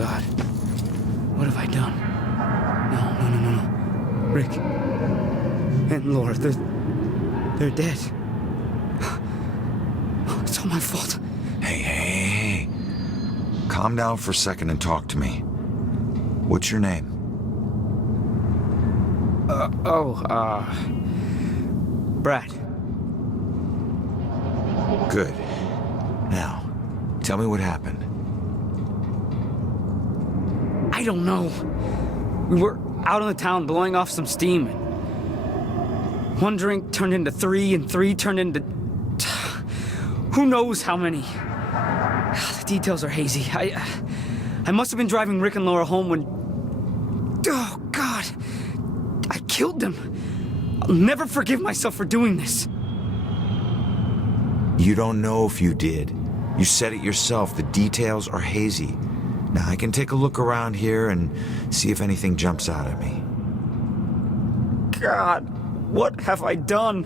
God. What have I done? No. Rick and Laura, they're dead. It's all my fault. Hey. Calm down for a second and talk to me. What's your name? Brad. Good. Now, tell me what happened. I don't know. We were out in the town blowing off some steam, and one drink turned into 3, and 3 turned into... who knows how many. The details are hazy. I must have been driving Rick and Laura home when... oh, God. I killed them. I'll never forgive myself for doing this. You don't know if you did. You said it yourself. The details are hazy. Now, I can take a look around here and see if anything jumps out at me. God, what have I done?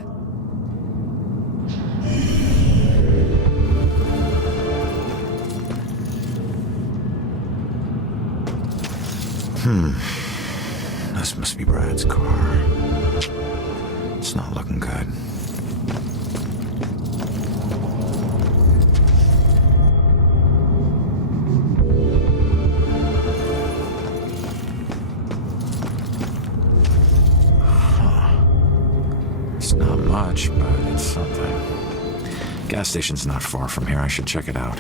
This must be Brad's car. It's not looking good. It's not much, but it's something. Gas station's not far from here. I should check it out.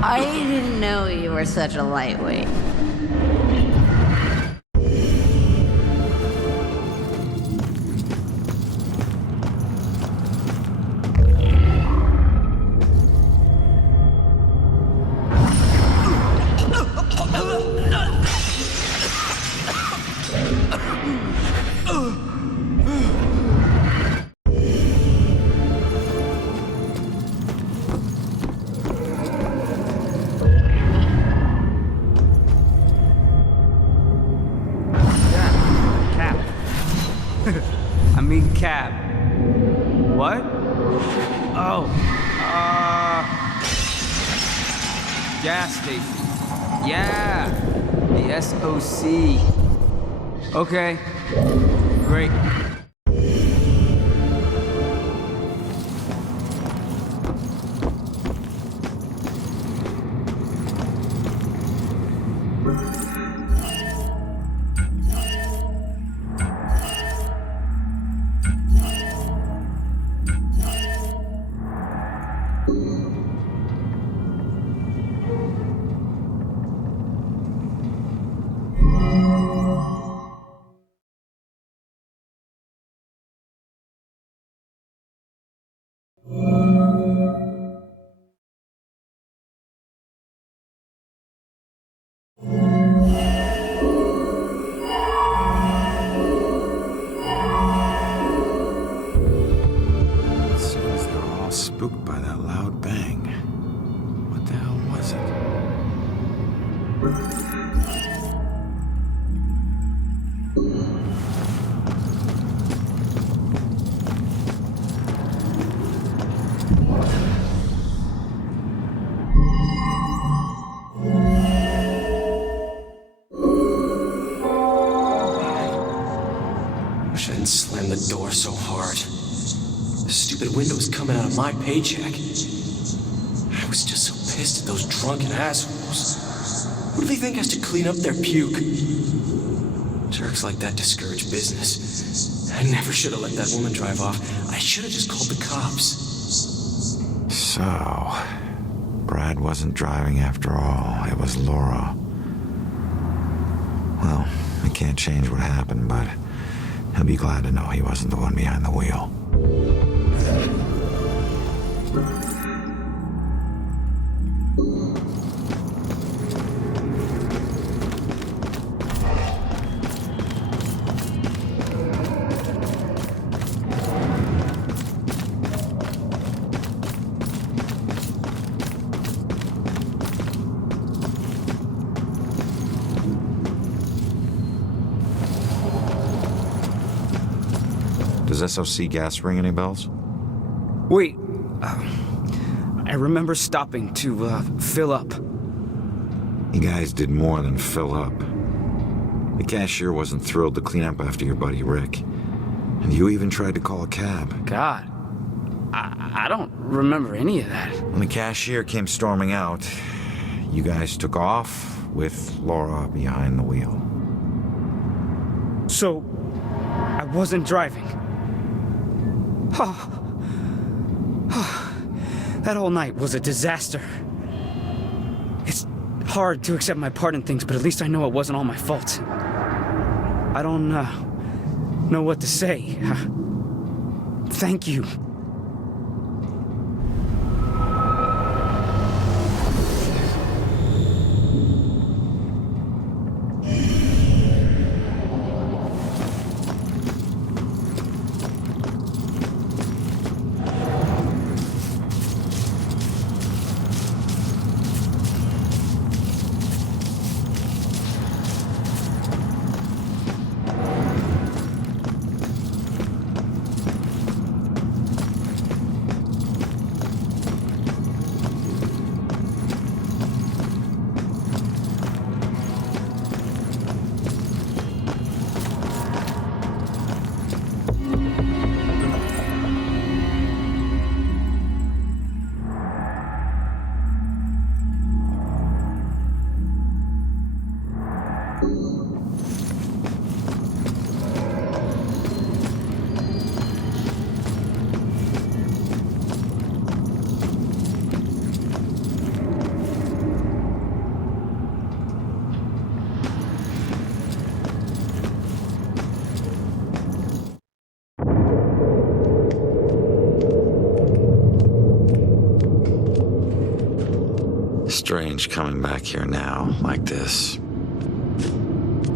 I didn't know you were such a lightweight. I mean cab. What? Oh, gas station. Yeah, the SOC. Okay, great. Seems they were all spooked by that loud bang. What the hell was it? didn't slam the door so hard. The stupid window was coming out of my paycheck. I was just so pissed at those drunken assholes. Who do they think has to clean up their puke? Jerks like that discourage business. I never should have let that woman drive off. I should have just called the cops. So, Brad wasn't driving after all. It was Laura. Well, I can't change what happened, but he'll be glad to know he wasn't the one behind the wheel. Does SOC gas ring any bells? Wait, I remember stopping to fill up. You guys did more than fill up. The cashier wasn't thrilled to clean up after your buddy Rick. And you even tried to call a cab. God, I don't remember any of that. When the cashier came storming out, you guys took off with Laura behind the wheel. So, I wasn't driving. That whole night was a disaster. It's hard to accept my part in things, but at least I know it wasn't all my fault. I don't know what to say. Thank you. Strange coming back here now, like this.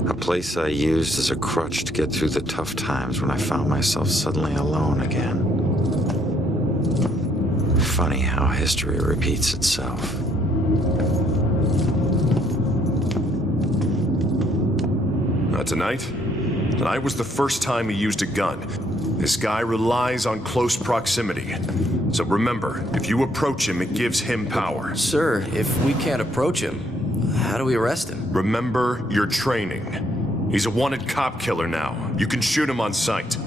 A place I used as a crutch to get through the tough times when I found myself suddenly alone again. Funny how history repeats itself. Tonight? Tonight was the first time he used a gun. This guy relies on close proximity. So remember, if you approach him, it gives him power. Sir, if we can't approach him, how do we arrest him? Remember your training. He's a wanted cop killer now. You can shoot him on sight.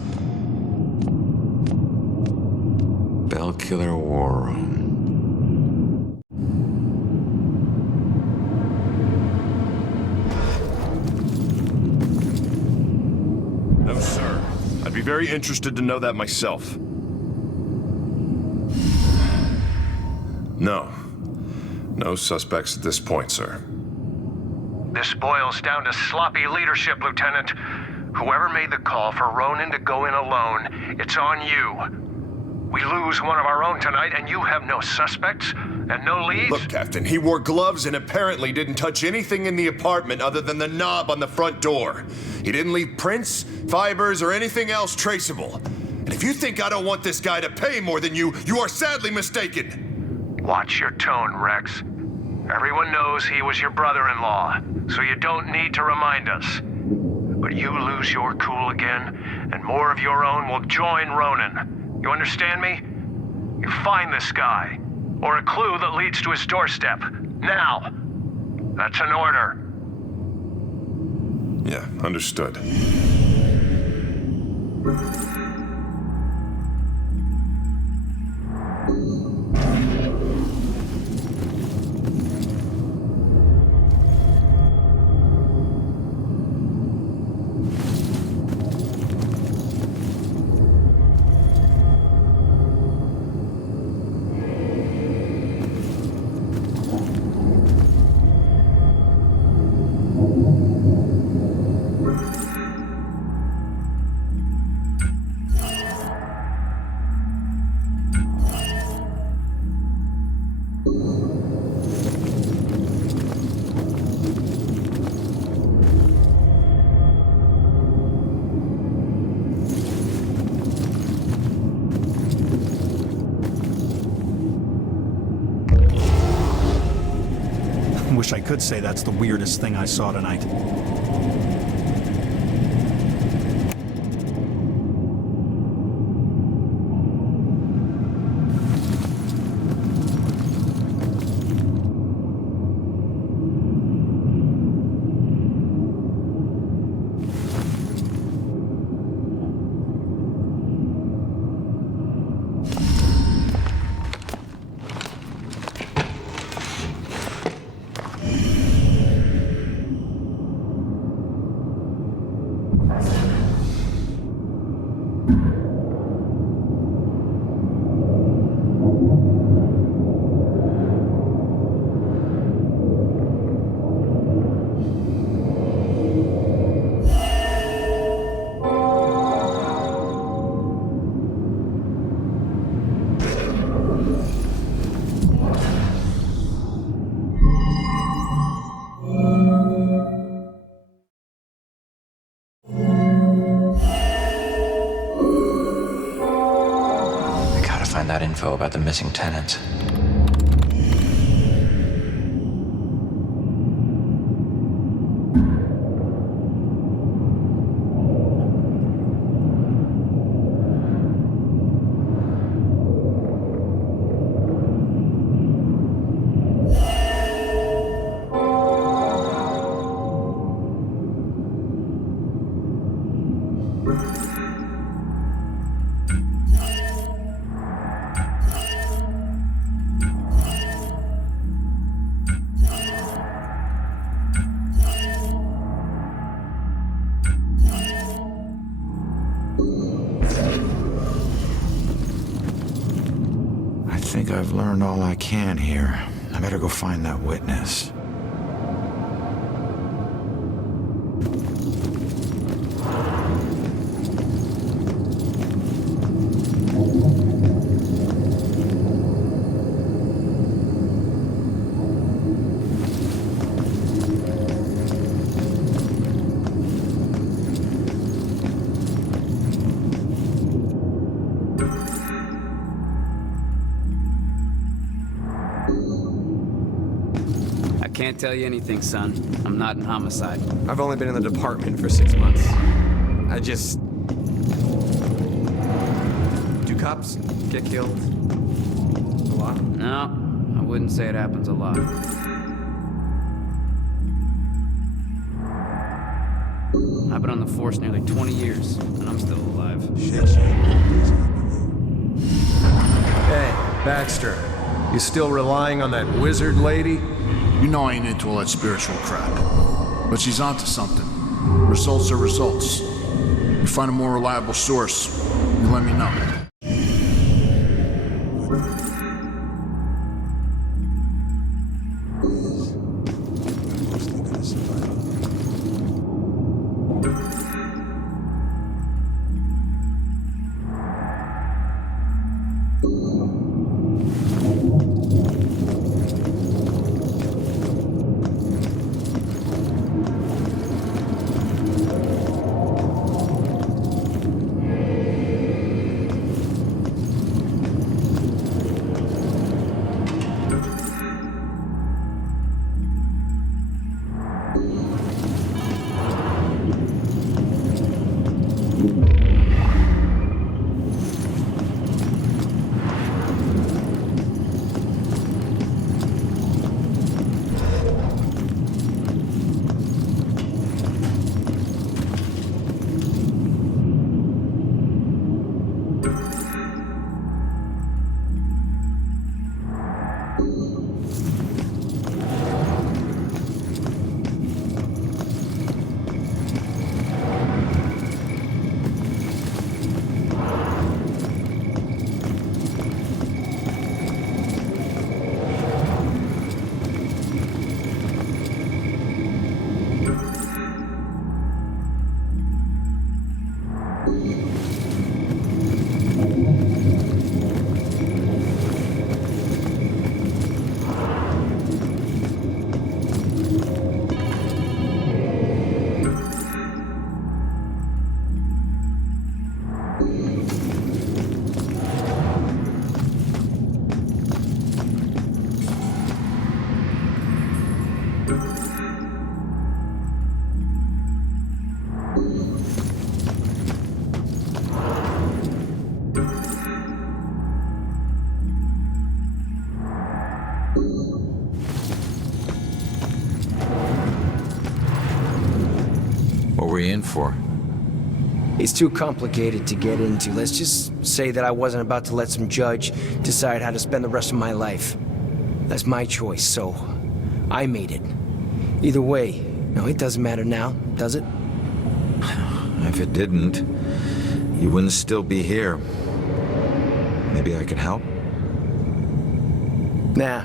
Bell Killer War Room. No, sir. I'd be very interested to know that myself. No. No suspects at this point, sir. This boils down to sloppy leadership, Lieutenant. Whoever made the call for Ronan to go in alone, it's on you. We lose one of our own tonight, and you have no suspects and no leads? Look, Captain, he wore gloves and apparently didn't touch anything in the apartment other than the knob on the front door. He didn't leave prints, fibers, or anything else traceable. And if you think I don't want this guy to pay more than you, you are sadly mistaken. Watch your tone, Rex. Everyone knows he was your brother-in-law, so you don't need to remind us. But you lose your cool again, and more of your own will join Ronan. You understand me? You find this guy, or a clue that leads to his doorstep. Now! That's an order. Yeah, understood. Wish I could say that's the weirdest thing I saw tonight. Find that info about the missing tenants. I think I've learned all I can here. I better go find that witness. Can't tell you anything, son. I'm not in homicide. I've only been in the department for 6 months. I just... Do cops get killed a lot? No, I wouldn't say it happens a lot. I've been on the force nearly 20 years, and I'm still alive. Hey, Baxter. You still relying on that wizard lady? You know I ain't into all that spiritual crap. But she's onto something. Results are results. You find a more reliable source, you let me know. were you in for? It's too complicated to get into. Let's just say that I wasn't about to let some judge decide how to spend the rest of my life. That's my choice, so I made it. Either way, no, it doesn't matter now, does it? If it didn't, you wouldn't still be here. Maybe I could help? Nah,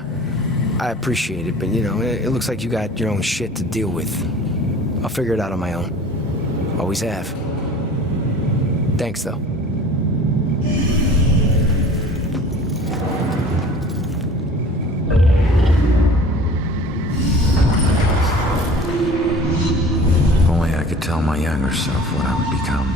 I appreciate it, but you know, it looks like you got your own shit to deal with. I'll figure it out on my own. Always have. Thanks, though. If only I could tell my younger self what I would become.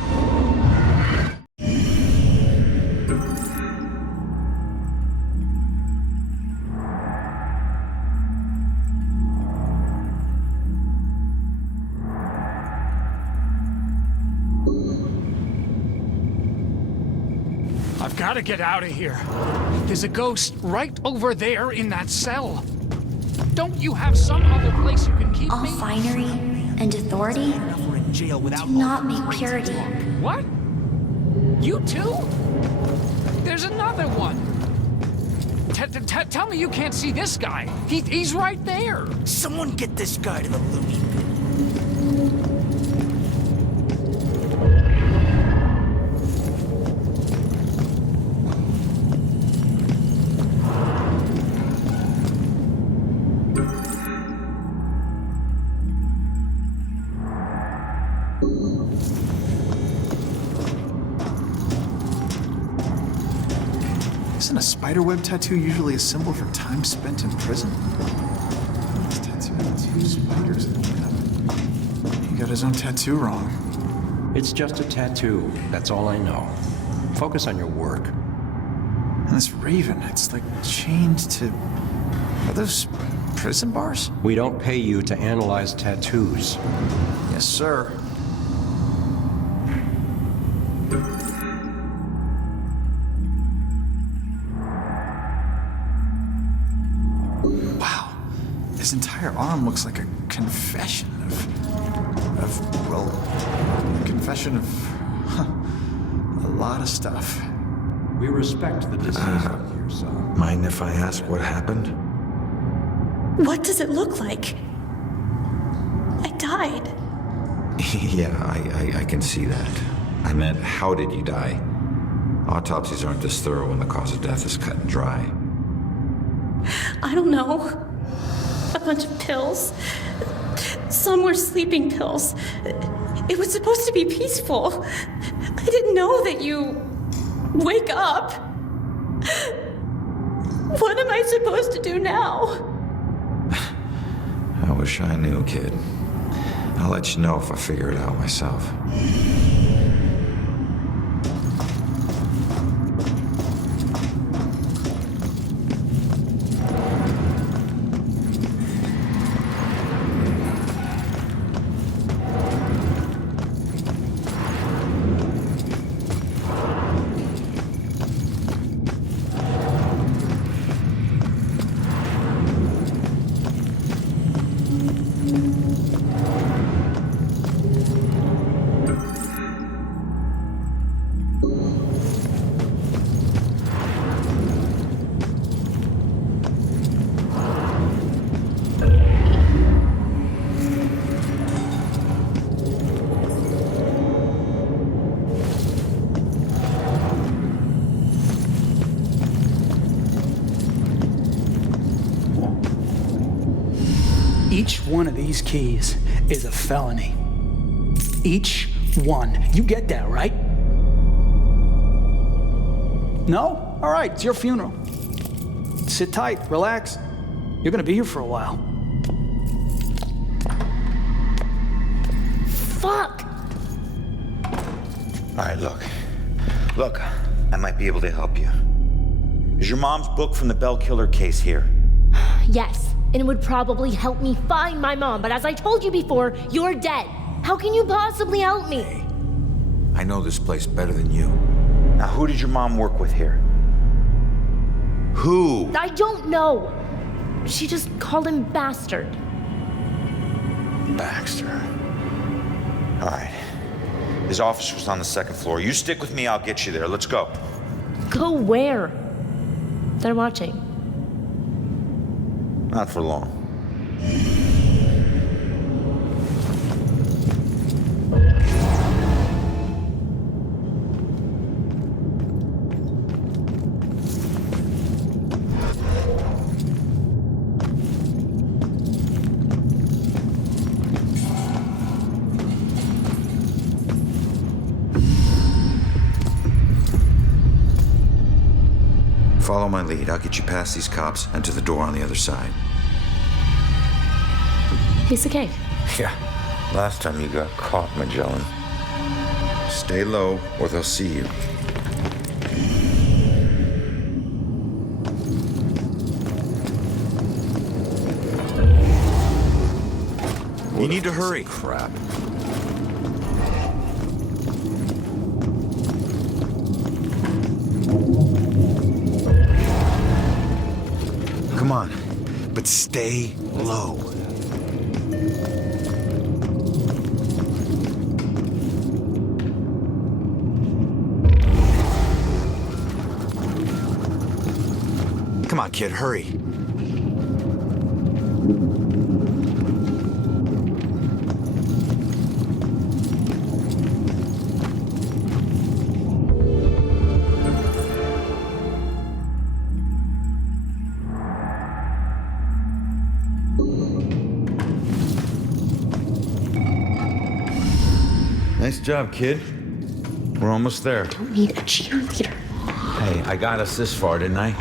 I've got to get out of here. There's a ghost right over there in that cell. Don't you have some other place you can keep all me? All finery and authority do not make purity. What? You too? There's another one. Tell me you can't see this guy. He's right there. Someone get this guy to the Luma. Isn't a spiderweb tattoo usually a symbol for time spent in prison? This tattoo has 2 spiders in it. He got his own tattoo wrong. It's just a tattoo. That's all I know. Focus on your work. And this raven, it's like chained to... Are those prison bars? We don't pay you to analyze tattoos. Yes, sir. His entire arm looks like a confession a confession of a lot of stuff. We respect the deceased here, son. Mind if I ask what happened? What does it look like? I died. Yeah, I can see that. I meant, how did you die? Autopsies aren't this thorough when the cause of death is cut and dry. I don't know. A bunch of pills. Some were sleeping pills. It was supposed to be peaceful. I didn't know that you wake up. What am I supposed to do now? I wish I knew, kid. I'll let you know if I figure it out myself. Each one of these keys is a felony. Each one. You get that, right? No? All right, it's your funeral. Sit tight, relax. You're gonna be here for a while. Fuck! All right, look, I might be able to help you. Is your mom's book from the Bell Killer case here? Yes, and it would probably help me find my mom, but as I told you before, you're dead. How can you possibly help me? I know this place better than you. Now, who did your mom work with here? Who? I don't know. She just called him Bastard. Baxter. All right. His office was on the second floor. You stick with me, I'll get you there. Let's go. Go where? They're watching. Not for long. Follow my lead. I'll get you past these cops and to the door on the other side. Piece of cake. Yeah. Last time you got caught, Magellan. Stay low, or they'll see you. You need to hurry. Crap. Come on, but stay low. Come on, kid, hurry. Nice job, kid. We're almost there. Don't need a cheerleader. Hey, I got us this far, didn't I?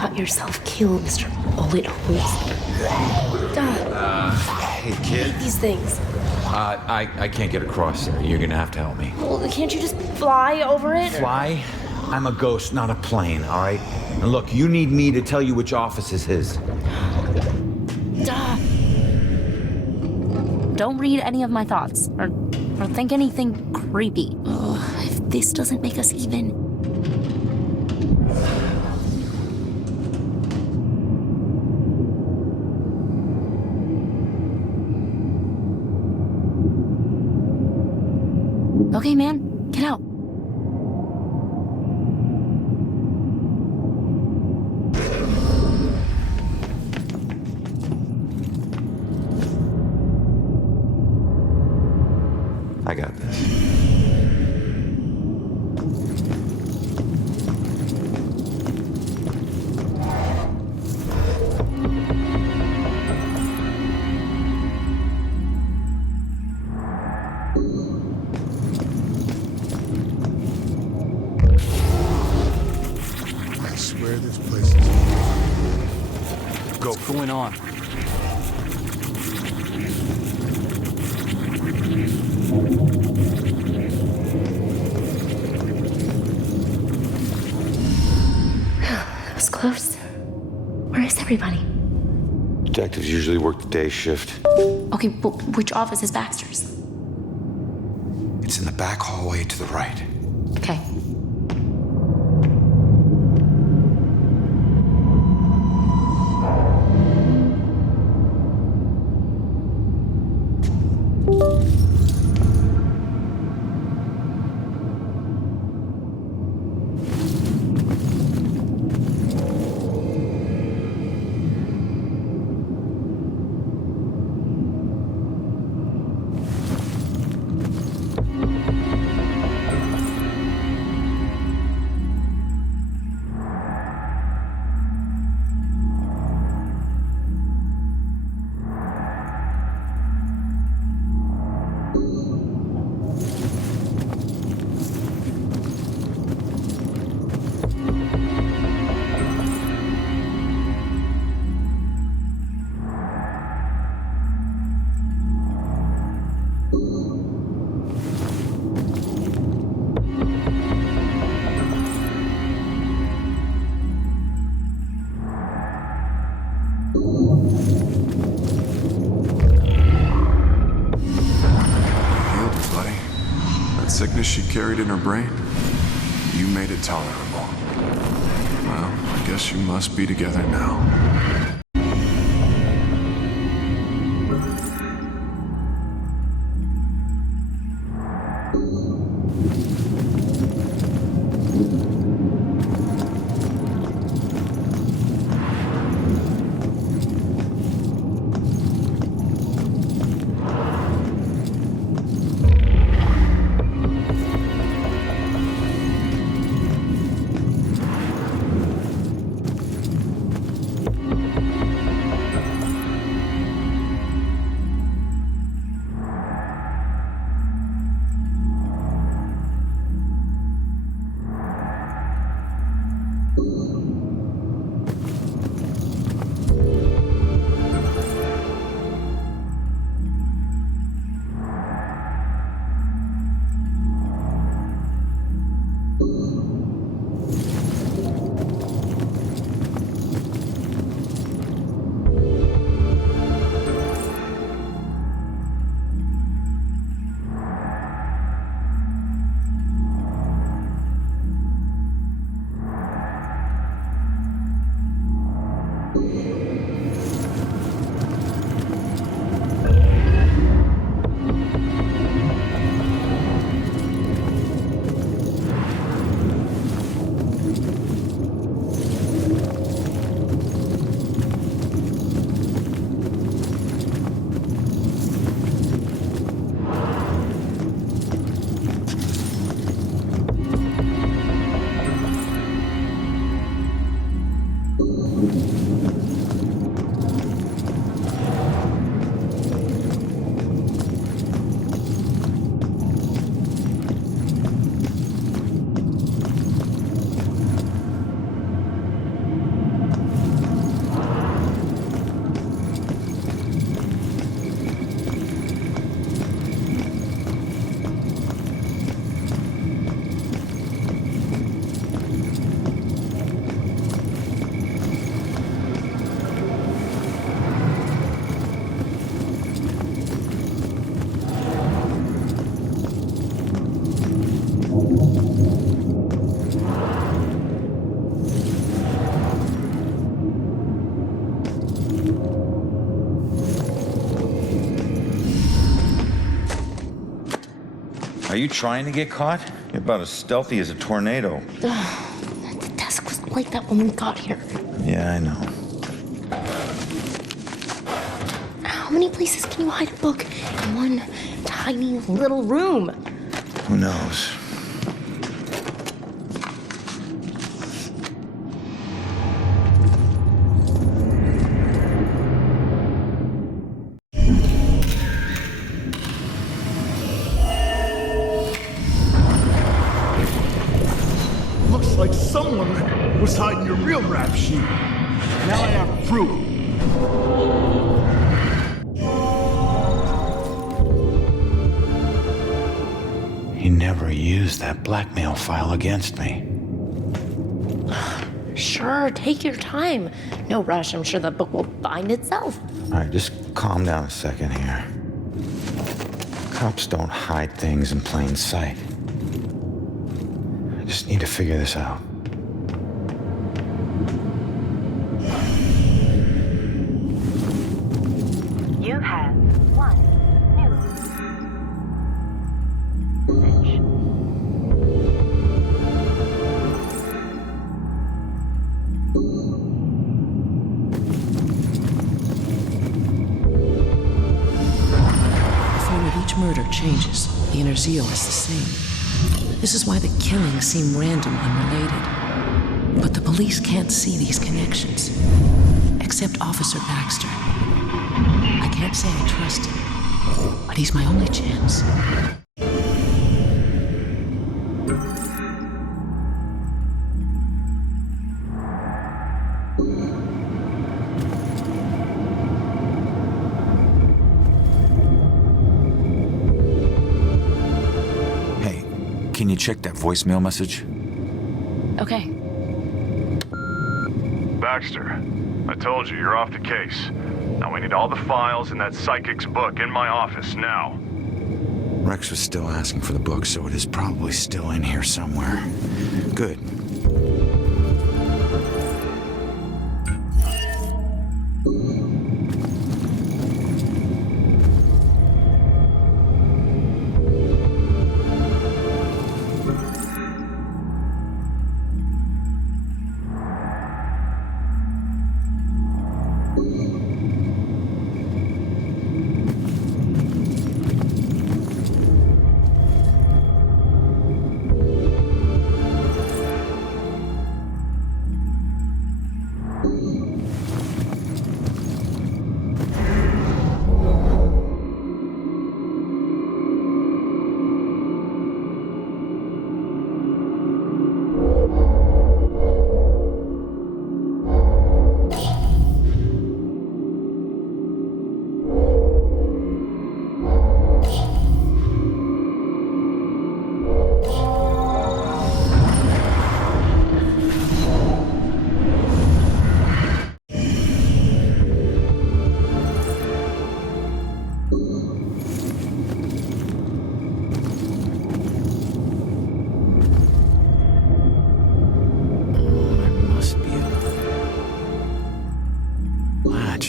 Got yourself killed, Mr. Bullet Holes. Duh. Hey, kid. These things. I can't get across there. You're gonna have to help me. Well, can't you just fly over it? Fly? I'm a ghost, not a plane, all right? And look, you need me to tell you which office is his. Duh. Don't read any of my thoughts, or think anything creepy. Ugh, if this doesn't make us even. Okay, man, get out. I got this. I swear this place is... Go. What's going on? That was close. Where is everybody? Detectives usually work the day shift. Okay, but which office is Baxter's? It's in the back hallway to the right. Okay. Sickness she carried in her brain, you made it tolerable. Well, I guess you must be together now. Are you trying to get caught? You're about as stealthy as a tornado. The desk was like that when we got here. Yeah, I know. How many places can you hide a book in one tiny little room? Who knows? Looks like someone was hiding your real rap sheet. Now I have proof. He never used that blackmail file against me. Sure, take your time. No rush, I'm sure the book will find itself. All right, just calm down a second here. Cops don't hide things in plain sight. I just need to figure this out. You have one new message. The form of each murder changes. The inner zeal is the same. This is why the killings seem random, unrelated. But the police can't see these connections. Except Officer Baxter. I can't say I trust him, but he's my only chance. Hey, can you check that voicemail message? Okay. Baxter, I told you you're off the case. Now we need all the files in that psychic's book in my office now. Rex was still asking for the book, so it is probably still in here somewhere. Good.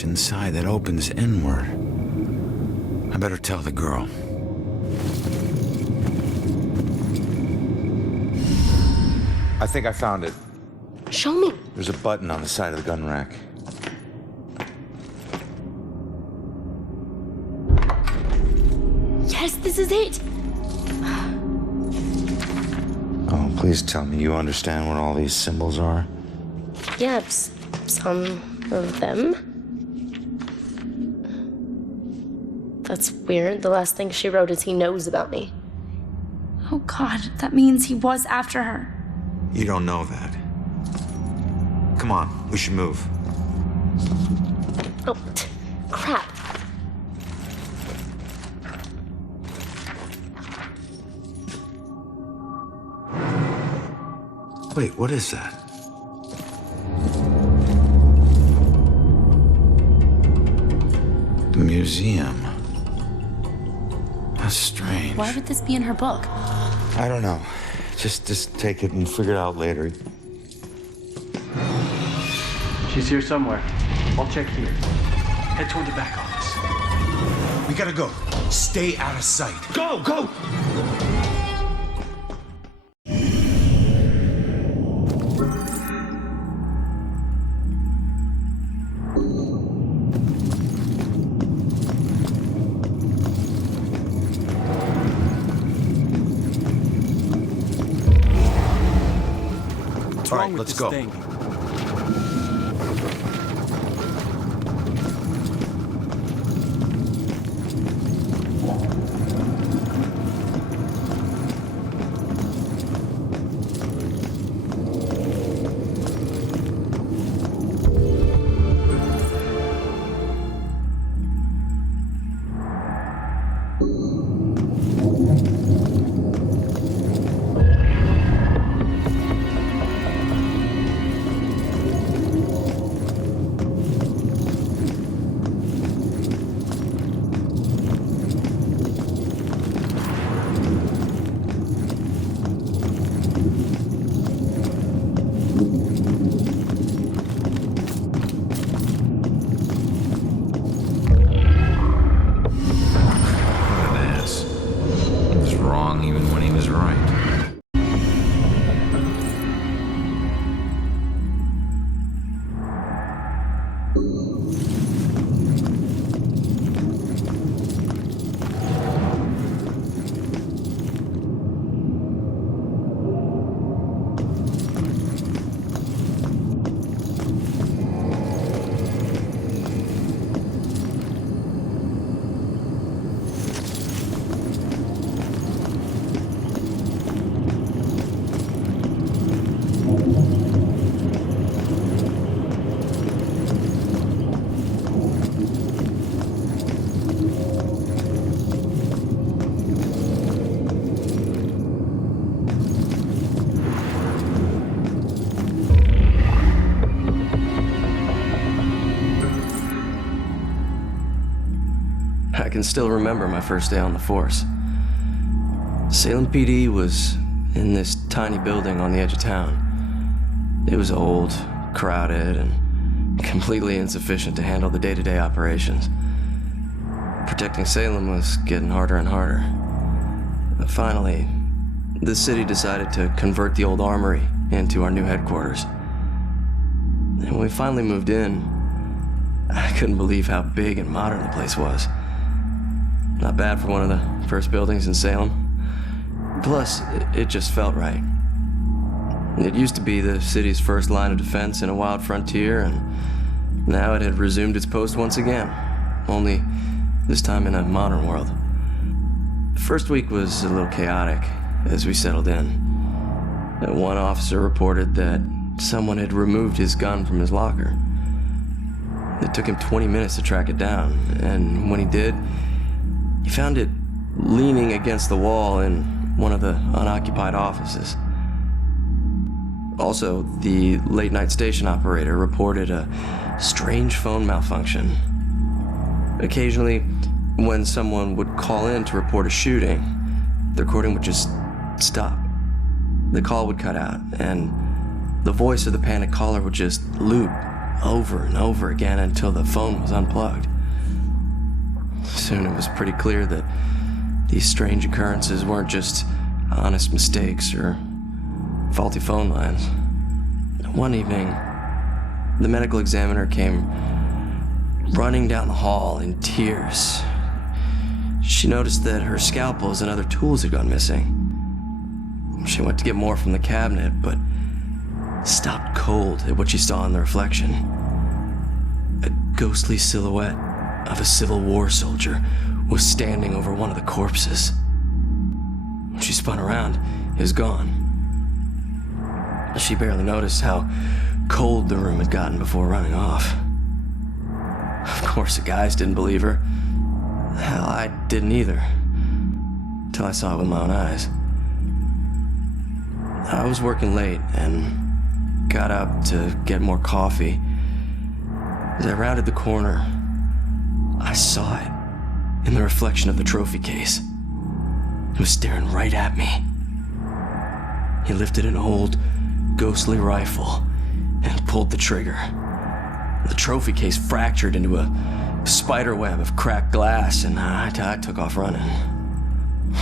Inside that opens inward. I better tell the girl. I think I found it. Show me. There's a button on the side of the gun rack. Yes, this is it. Oh, please tell me you understand what all these symbols are. Yeah, some of them. That's weird. The last thing she wrote is he knows about me. Oh God, that means he was after her. You don't know that. Come on, we should move. Oh, crap. Wait, what is that? The museum. That's strange. Why would this be in her book? I don't know. Just take it and figure it out later. She's here somewhere. I'll check here. Head toward the back office. We gotta go. Stay out of sight. Go, go! What's wrong with this thing? I can still remember my first day on the force. Salem PD was in this tiny building on the edge of town. It was old, crowded, and completely insufficient to handle the day-to-day operations. Protecting Salem was getting harder and harder. But finally, the city decided to convert the old armory into our new headquarters. And when we finally moved in, I couldn't believe how big and modern the place was. Not bad for one of the first buildings in Salem. Plus, it just felt right. It used to be the city's first line of defense in a wild frontier, and now it had resumed its post once again, only this time in a modern world. The first week was a little chaotic as we settled in. One officer reported that someone had removed his gun from his locker. It took him 20 minutes to track it down, and when he did, he found it leaning against the wall in one of the unoccupied offices. Also, the late-night station operator reported a strange phone malfunction. Occasionally, when someone would call in to report a shooting, the recording would just stop. The call would cut out, and the voice of the panicked caller would just loop over and over again until the phone was unplugged. Soon it was pretty clear that these strange occurrences weren't just honest mistakes or faulty phone lines. One evening, the medical examiner came running down the hall in tears. She noticed that her scalpels and other tools had gone missing. She went to get more from the cabinet, but stopped cold at what she saw in the reflection. A ghostly silhouette of a Civil War soldier was standing over one of the corpses. When she spun around, it was gone. She barely noticed how cold the room had gotten before running off. Of course, the guys didn't believe her. Hell, I didn't either. Till I saw it with my own eyes. I was working late and got up to get more coffee. As I rounded the corner, I saw it in the reflection of the trophy case. It was staring right at me. He lifted an old, ghostly rifle and pulled the trigger. The trophy case fractured into a spider web of cracked glass, and I took off running.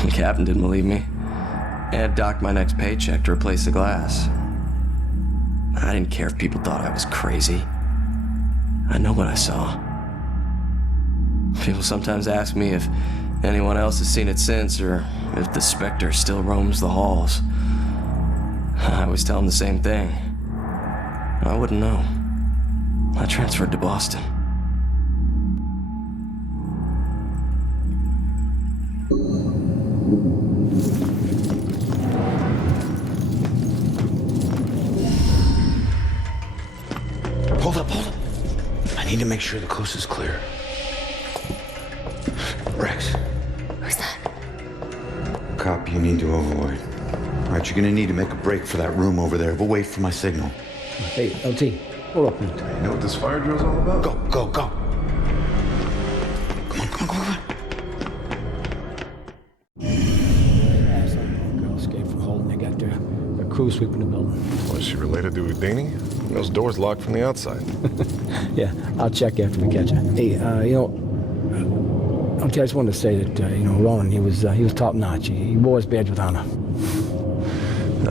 The captain didn't believe me and docked my next paycheck to replace the glass. I didn't care if people thought I was crazy. I know what I saw. People sometimes ask me if anyone else has seen it since, or if the specter still roams the halls. I always tell them the same thing. I wouldn't know. I transferred to Boston. Hold up. I need to make sure the coast is clear. Rex. Who's that? Cop you need to avoid. All right, you're gonna need to make a break for that room over there, but wait for my signal. Hey, LT, hold up. You know what this fire drill's all about? Go. Come on. Girl escaped from Holden. They got their crew sweeping the building. Was she related to Houdini? Those doors locked from the outside. Yeah, I'll check after we catch her. Hey, I just wanted to say that, Ronan, he was top notch. He wore his badge with honor.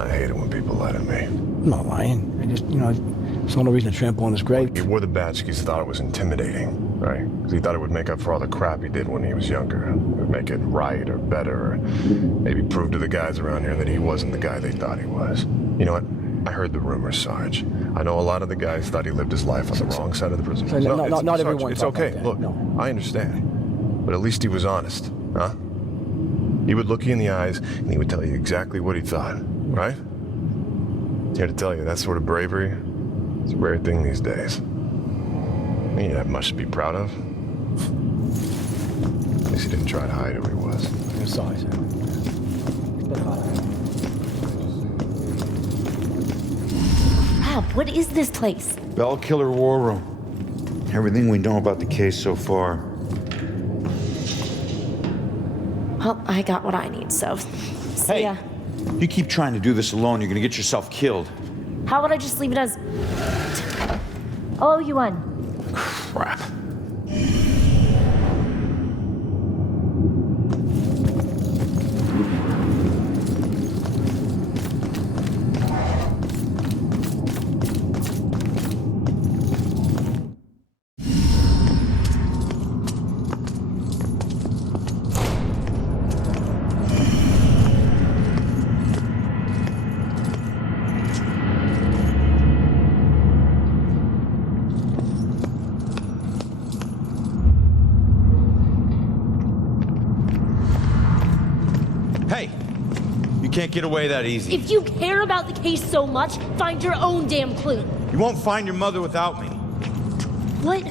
I hate it when people lie to me. I'm not lying. I just, there's no reason to trample on his grave. He wore the badge because he thought it was intimidating, right? Because he thought it would make up for all the crap he did when he was younger. It would make it right or better, or maybe prove to the guys around here that he wasn't the guy they thought he was. You know what? I heard the rumors, Sarge. I know a lot of the guys thought he lived his life on the wrong side of the prison. Not everyone. It's okay. Like Look, no. I understand. But at least he was honest, huh? He would look you in the eyes and he would tell you exactly what he thought, right? Here to tell you, that sort of bravery is a rare thing these days. You didn't have much to be proud of. At least he didn't try to hide who he was. I'm sorry, sir. Rob, what is this place? Bell Killer War Room. Everything we know about the case so far. Well, I got what I need, so see ya. You keep trying to do this alone, you're gonna get yourself killed. How would I just leave it as... I'll owe you one. Crap. Can't get away that easy. If you care about the case so much, find your own damn clue. You won't find your mother without me. What?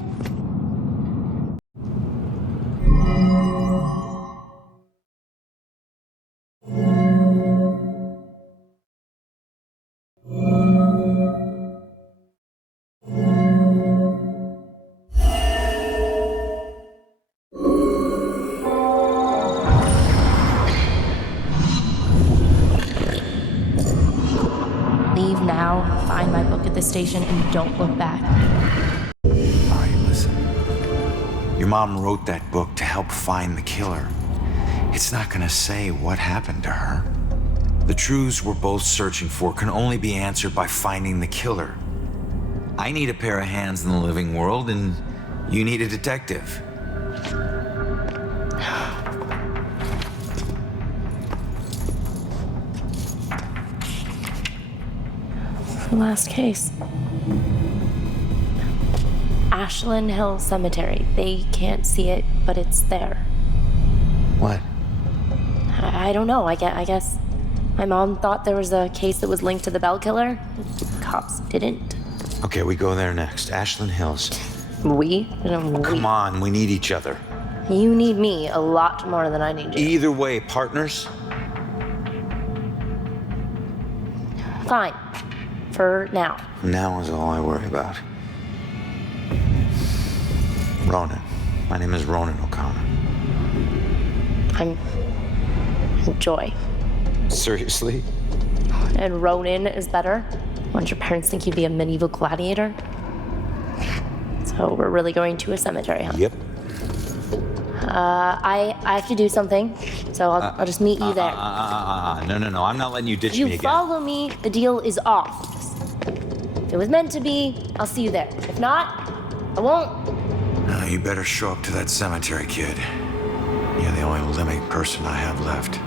Leave now, find my book at the station, and don't look back. All right, listen. Your mom wrote that book to help find the killer. It's not gonna say what happened to her. The truths we're both searching for can only be answered by finding the killer. I need a pair of hands in the living world, and you need a detective. The last case. Ashland Hill Cemetery. They can't see it, but it's there. What? I don't know. I guess my mom thought there was a case that was linked to the Bell Killer. Cops didn't. Okay, we go there next. Ashland Hills. We? Come on, we need each other. You need me a lot more than I need you. Either way, partners. Fine. For now. Now is all I worry about. Ronan. My name is Ronan O'Connor. I'm Joy. Seriously? And Ronin is better? Wouldn't your parents think you'd be a medieval gladiator? So we're really going to a cemetery, huh? Yep. I have to do something, so I'll just meet you there. No. I'm not letting you ditch You me again. follow me, the deal is off. If it was meant to be, I'll see you there. If not, I won't. You better show up to that cemetery, kid. You're the only living person I have left.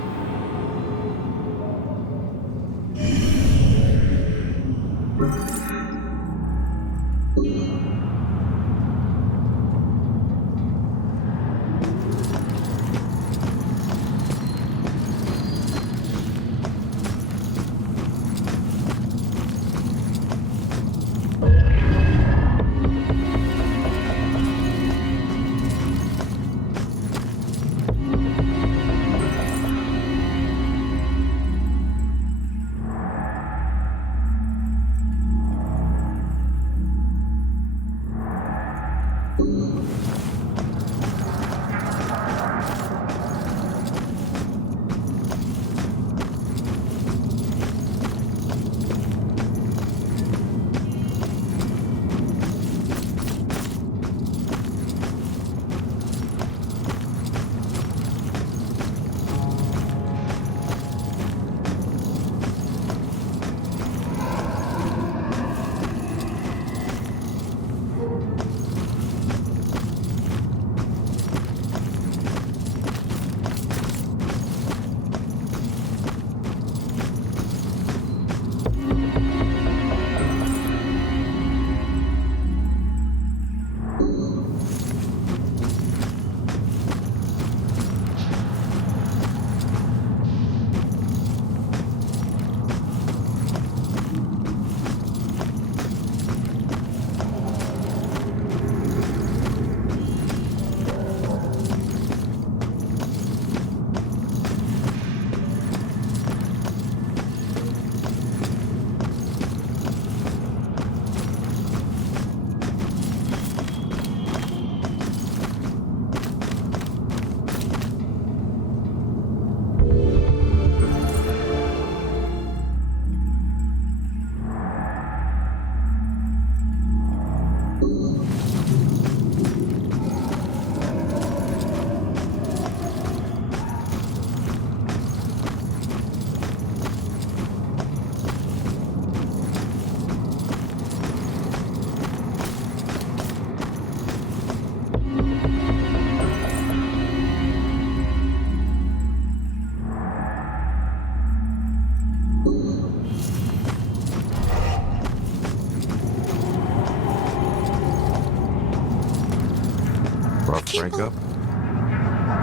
break up?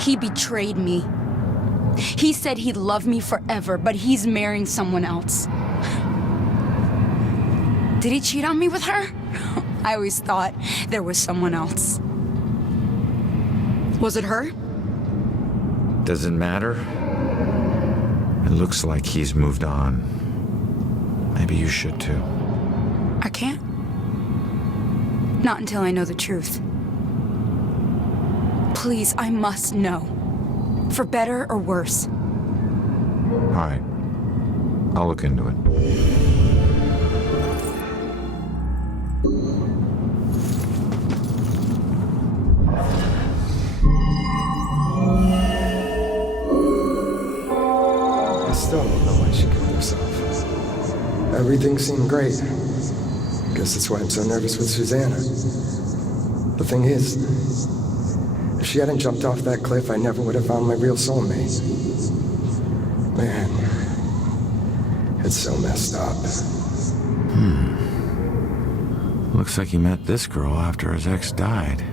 He betrayed me. He said he'd love me forever, but he's marrying someone else. Did he cheat on me with her? I always thought there was someone else. Was it her? Does it matter? It looks like he's moved on. Maybe you should too. I can't. Not until I know the truth. Please, I must know. For better or worse. All right. I'll look into it. I still don't know why she killed herself. Everything seemed great. Guess that's why I'm so nervous with Susanna. The thing is, if she hadn't jumped off that cliff, I never would have found my real soulmate. Man, it's so messed up. Looks like he met this girl after his ex died.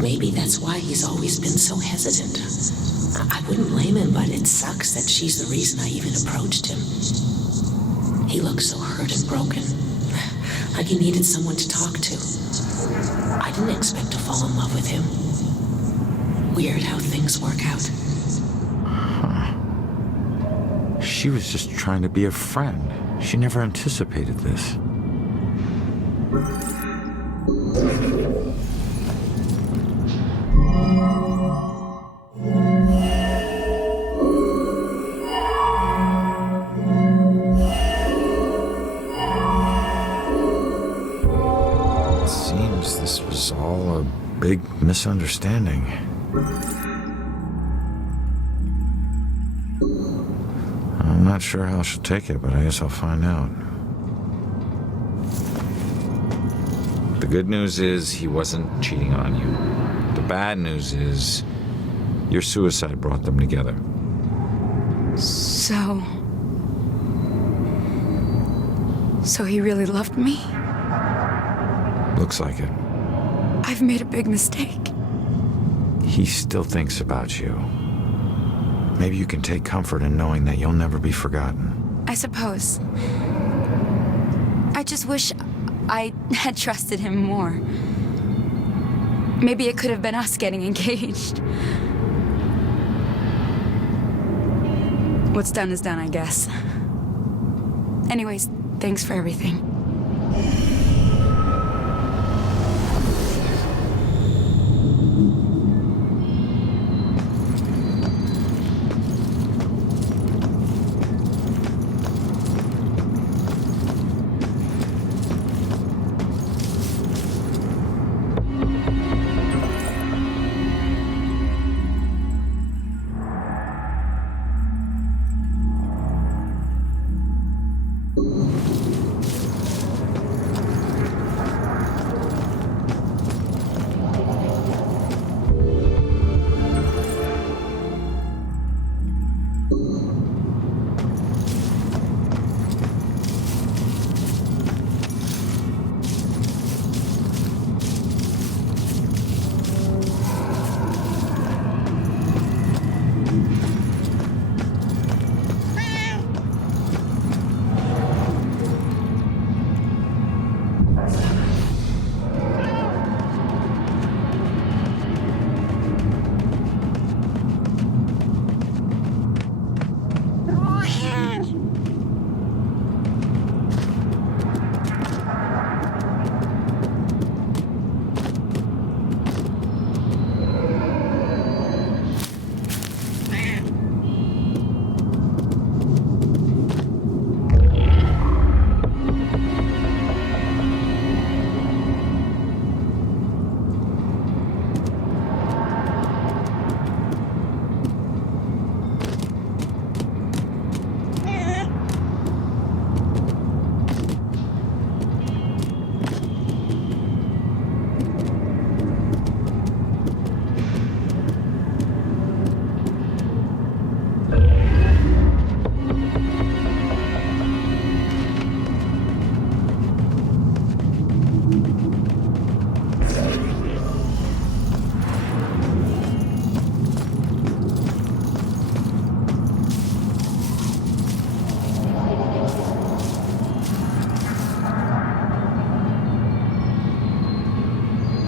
Maybe that's why he's always been so hesitant. I wouldn't blame him, but it sucks that she's the reason I even approached him. He looks so hurt and broken, like he needed someone to talk to. I didn't expect to fall in love with him. Weird how things work out. She was just trying to be a friend. She never anticipated this. Seems this was all a big misunderstanding. I'm not sure how she'll take it, but I guess I'll find out. The good news is he wasn't cheating on you. The bad news is your suicide brought them together. So he really loved me? Looks like it. I've made a big mistake. He still thinks about you. Maybe you can take comfort in knowing that you'll never be forgotten. I suppose. I just wish I had trusted him more. Maybe it could have been us getting engaged. What's done is done, I guess. Anyways, thanks for everything.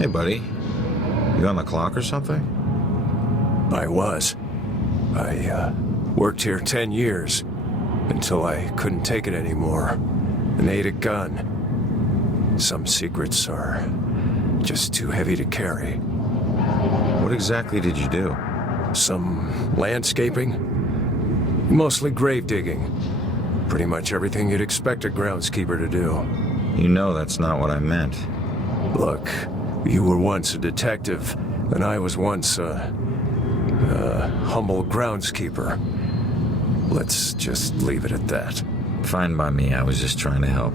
Hey, buddy. You on the clock or something? I was. I worked here 10 years until I couldn't take it anymore and ate a gun. Some secrets are just too heavy to carry. What exactly did you do? Some landscaping, mostly grave digging. Pretty much everything you'd expect a groundskeeper to do. You know that's not what I meant. Look, you were once a detective, and I was once a humble groundskeeper. Let's just leave it at that. Fine by me, I was just trying to help.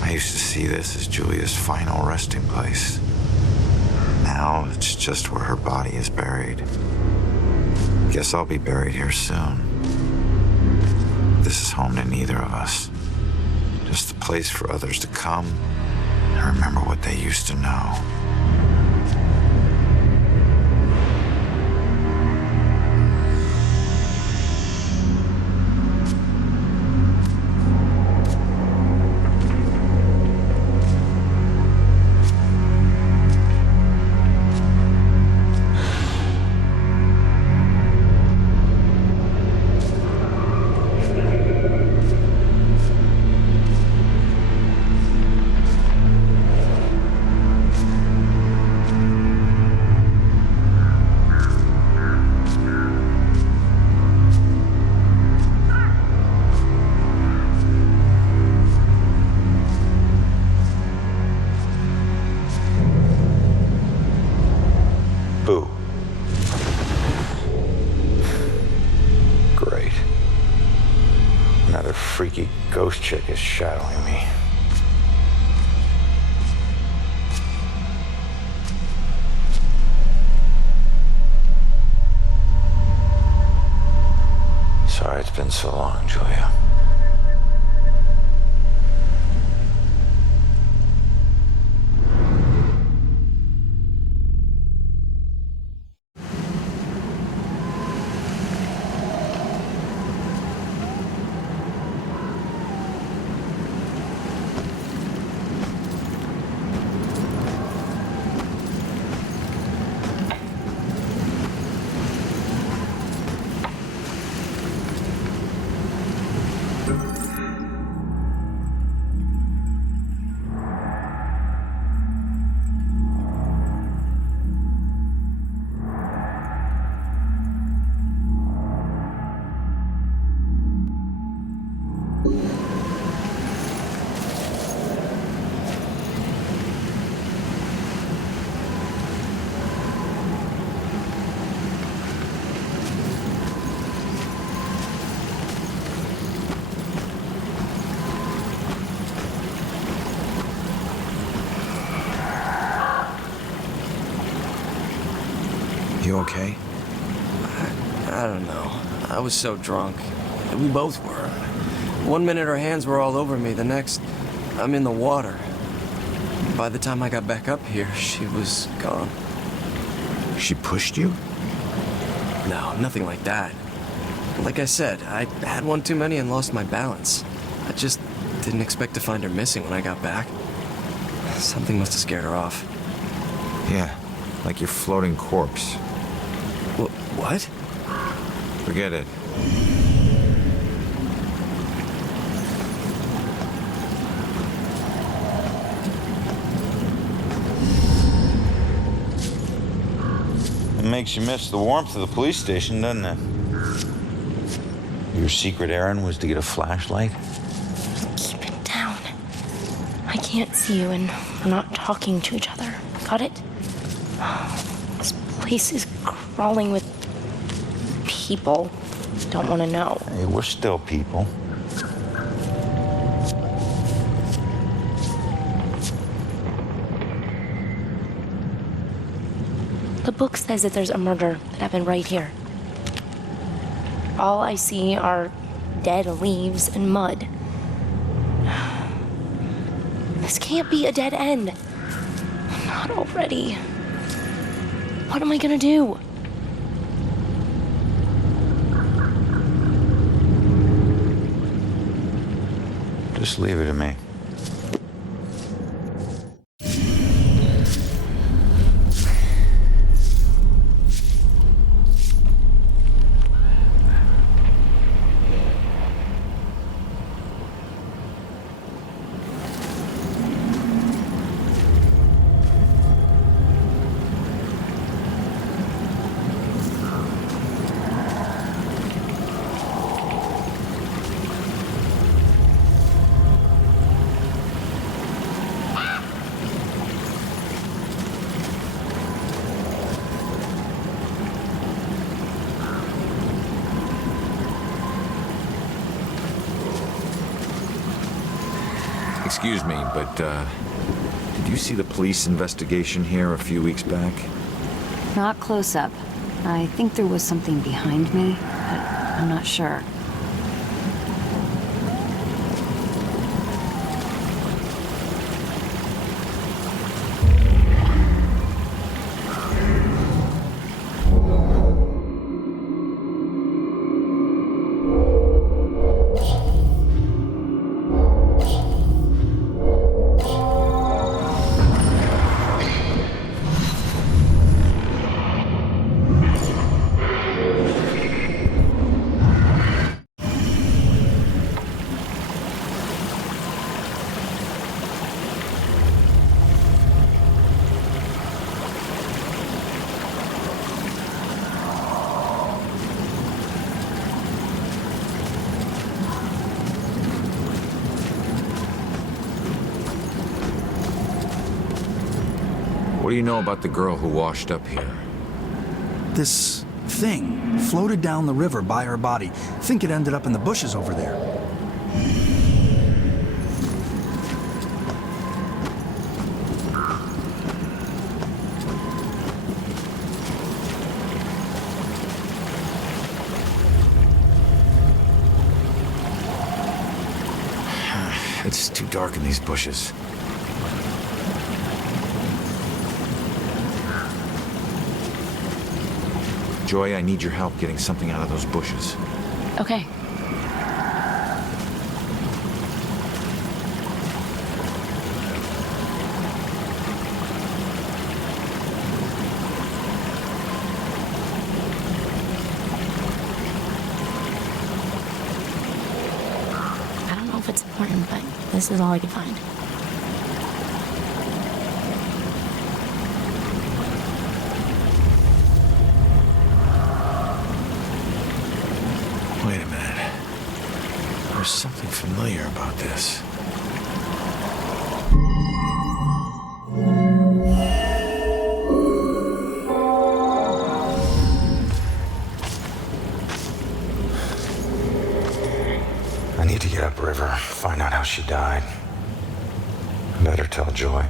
I used to see this as Julia's final resting place. Now it's just where her body is buried. Guess I'll be buried here soon. This is home to neither of us. Just a place for others to come and remember what they used to know. Sorry it's been so long, Julia. You okay? I don't know. I was so drunk. We both were. One minute her hands were all over me, the next, I'm in the water. By the time I got back up here, she was gone. She pushed you? No, nothing like that. Like I said, I had one too many and lost my balance. I just didn't expect to find her missing when I got back. Something must have scared her off. Yeah, like your floating corpse. What? Forget it. It makes you miss the warmth of the police station, doesn't it? Your secret errand was to get a flashlight? Keep it down. I can't see you and we're not talking to each other. Got it? This place is crawling with people. Don't want to know. Hey, we're still people. The book says that there's a murder that happened right here. All I see are dead leaves and mud. This can't be a dead end. Not already. What am I gonna do? Just leave it to me. Excuse me, but, did you see the police investigation here a few weeks back? Not close up. I think there was something behind me, but I'm not sure. What do you know about the girl who washed up here? This thing floated down the river by her body. Think it ended up in the bushes over there. It's too dark in these bushes. Joy, I need your help getting something out of those bushes. Okay. I don't know if it's important, but this is all I could find. Wait a minute. There's something familiar about this. I need to get upriver, find out how she died. I better tell Joy.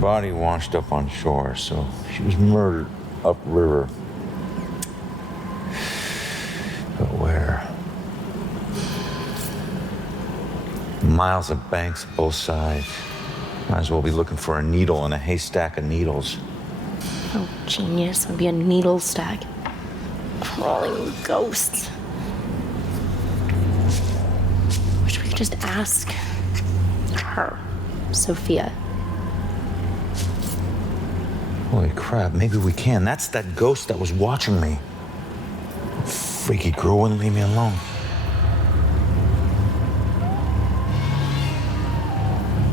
Body washed up on shore, so she was murdered upriver. But where? Miles of banks both sides. Might as well be looking for a needle in a haystack of needles. Oh, genius. It would be a needle stack. Crawling ghosts. Wish we could just ask her, Sophia. Holy crap, maybe we can. That's that ghost that was watching me. Freaky girl wouldn't leave me alone.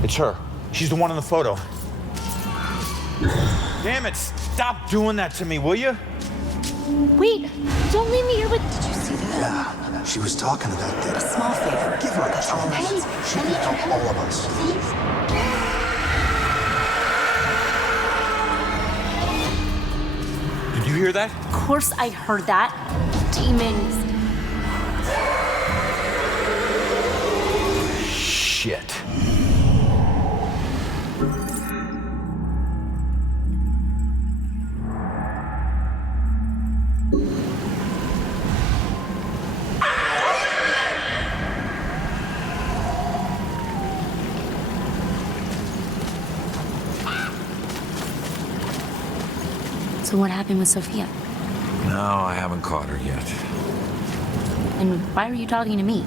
It's her. She's the one in the photo. Damn it, stop doing that to me, will you? Wait, don't leave me here with... Did you see that? Yeah, she was talking to that dead. A small favor. Give her a chance. She can help all of us. Did you hear that? Of course I heard that. Demons. Shit. So what happened with Sophia? No, I haven't caught her yet. And why were you talking to me?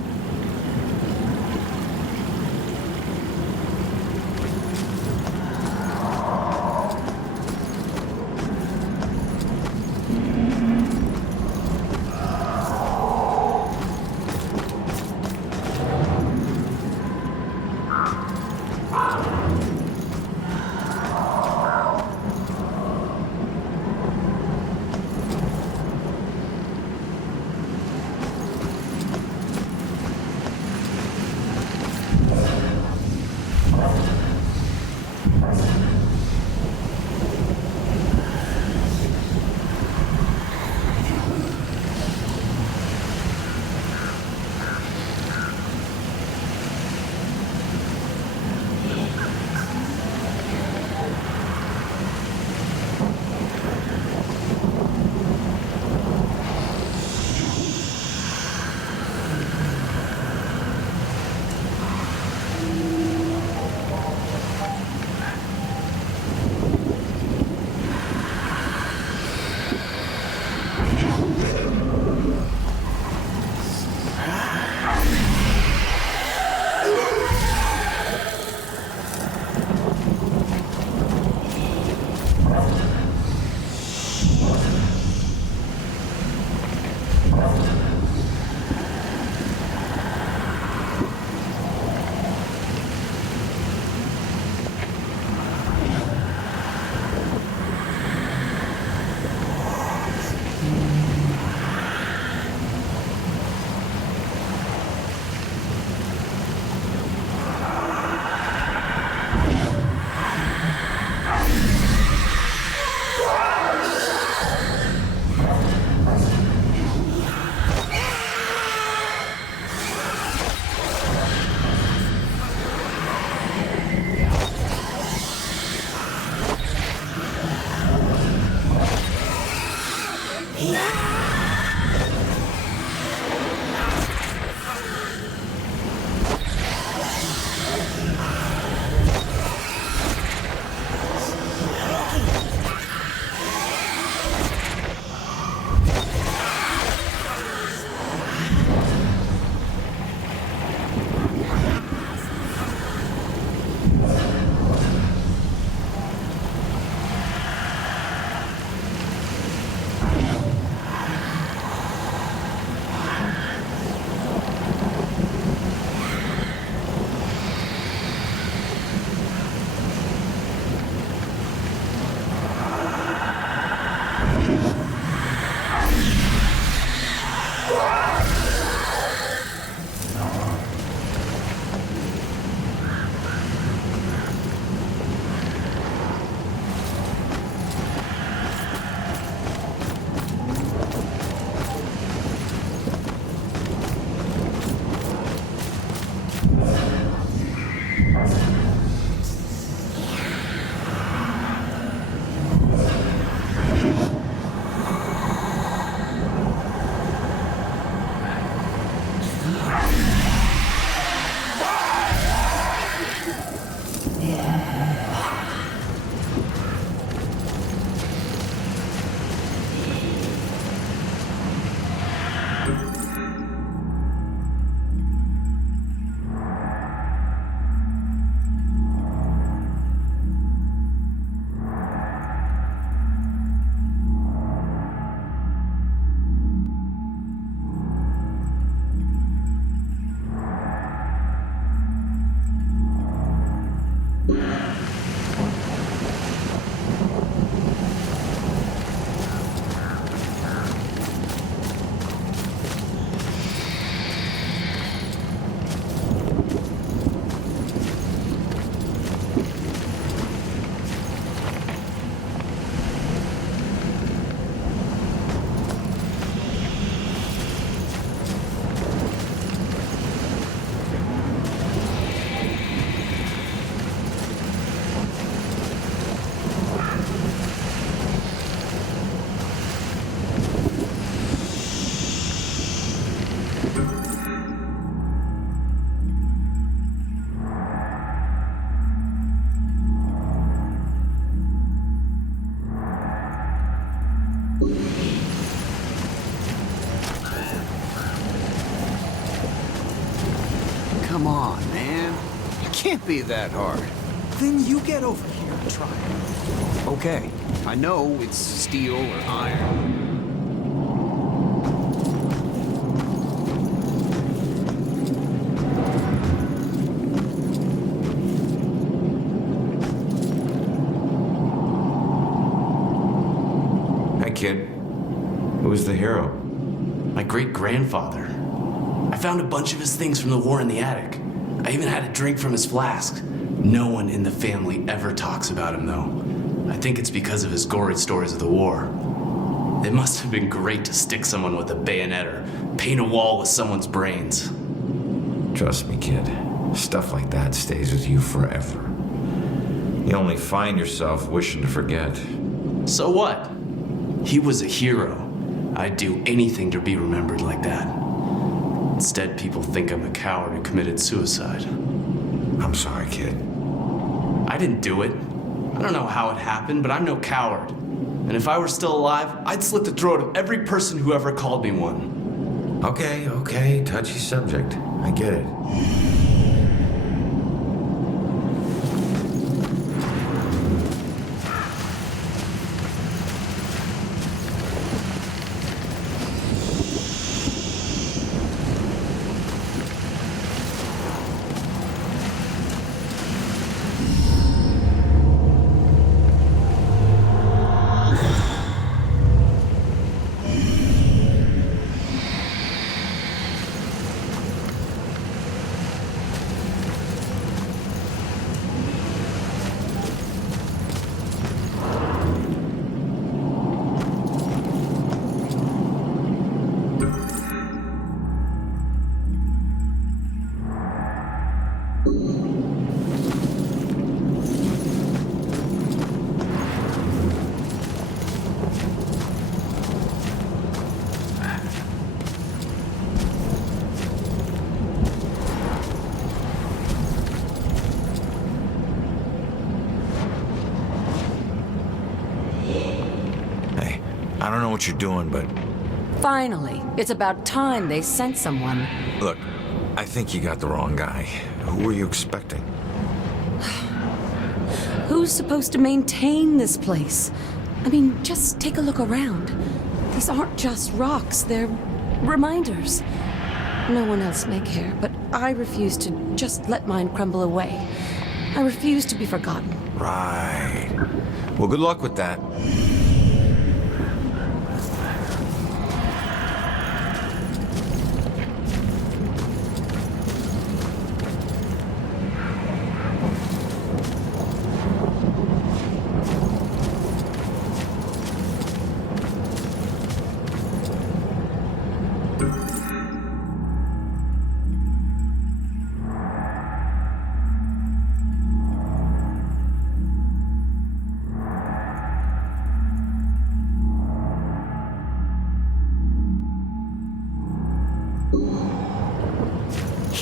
Come on, man. It can't be that hard. Then you get over here and try it. Okay, I know it's steel or iron. Hi, kid. Who's the hero? My great-grandfather. I found a bunch of his things from the war in the attic. I even had a drink from his flask. No one in the family ever talks about him, though. I think it's because of his gory stories of the war. It must have been great to stick someone with a bayonet or paint a wall with someone's brains. Trust me, kid. Stuff like that stays with you forever. You only find yourself wishing to forget. So what? He was a hero. I'd do anything to be remembered like that. Instead, people think I'm a coward who committed suicide. I'm sorry, kid. I didn't do it. I don't know how it happened, but I'm no coward. And if I were still alive, I'd slit the throat of every person who ever called me one. Okay, touchy subject. I get it. I don't know what you're doing, but... Finally. It's about time they sent someone. Look, I think you got the wrong guy. Who were you expecting? Who's supposed to maintain this place? I mean, just take a look around. These aren't just rocks, they're reminders. No one else may care, but I refuse to just let mine crumble away. I refuse to be forgotten. Right. Well, good luck with that.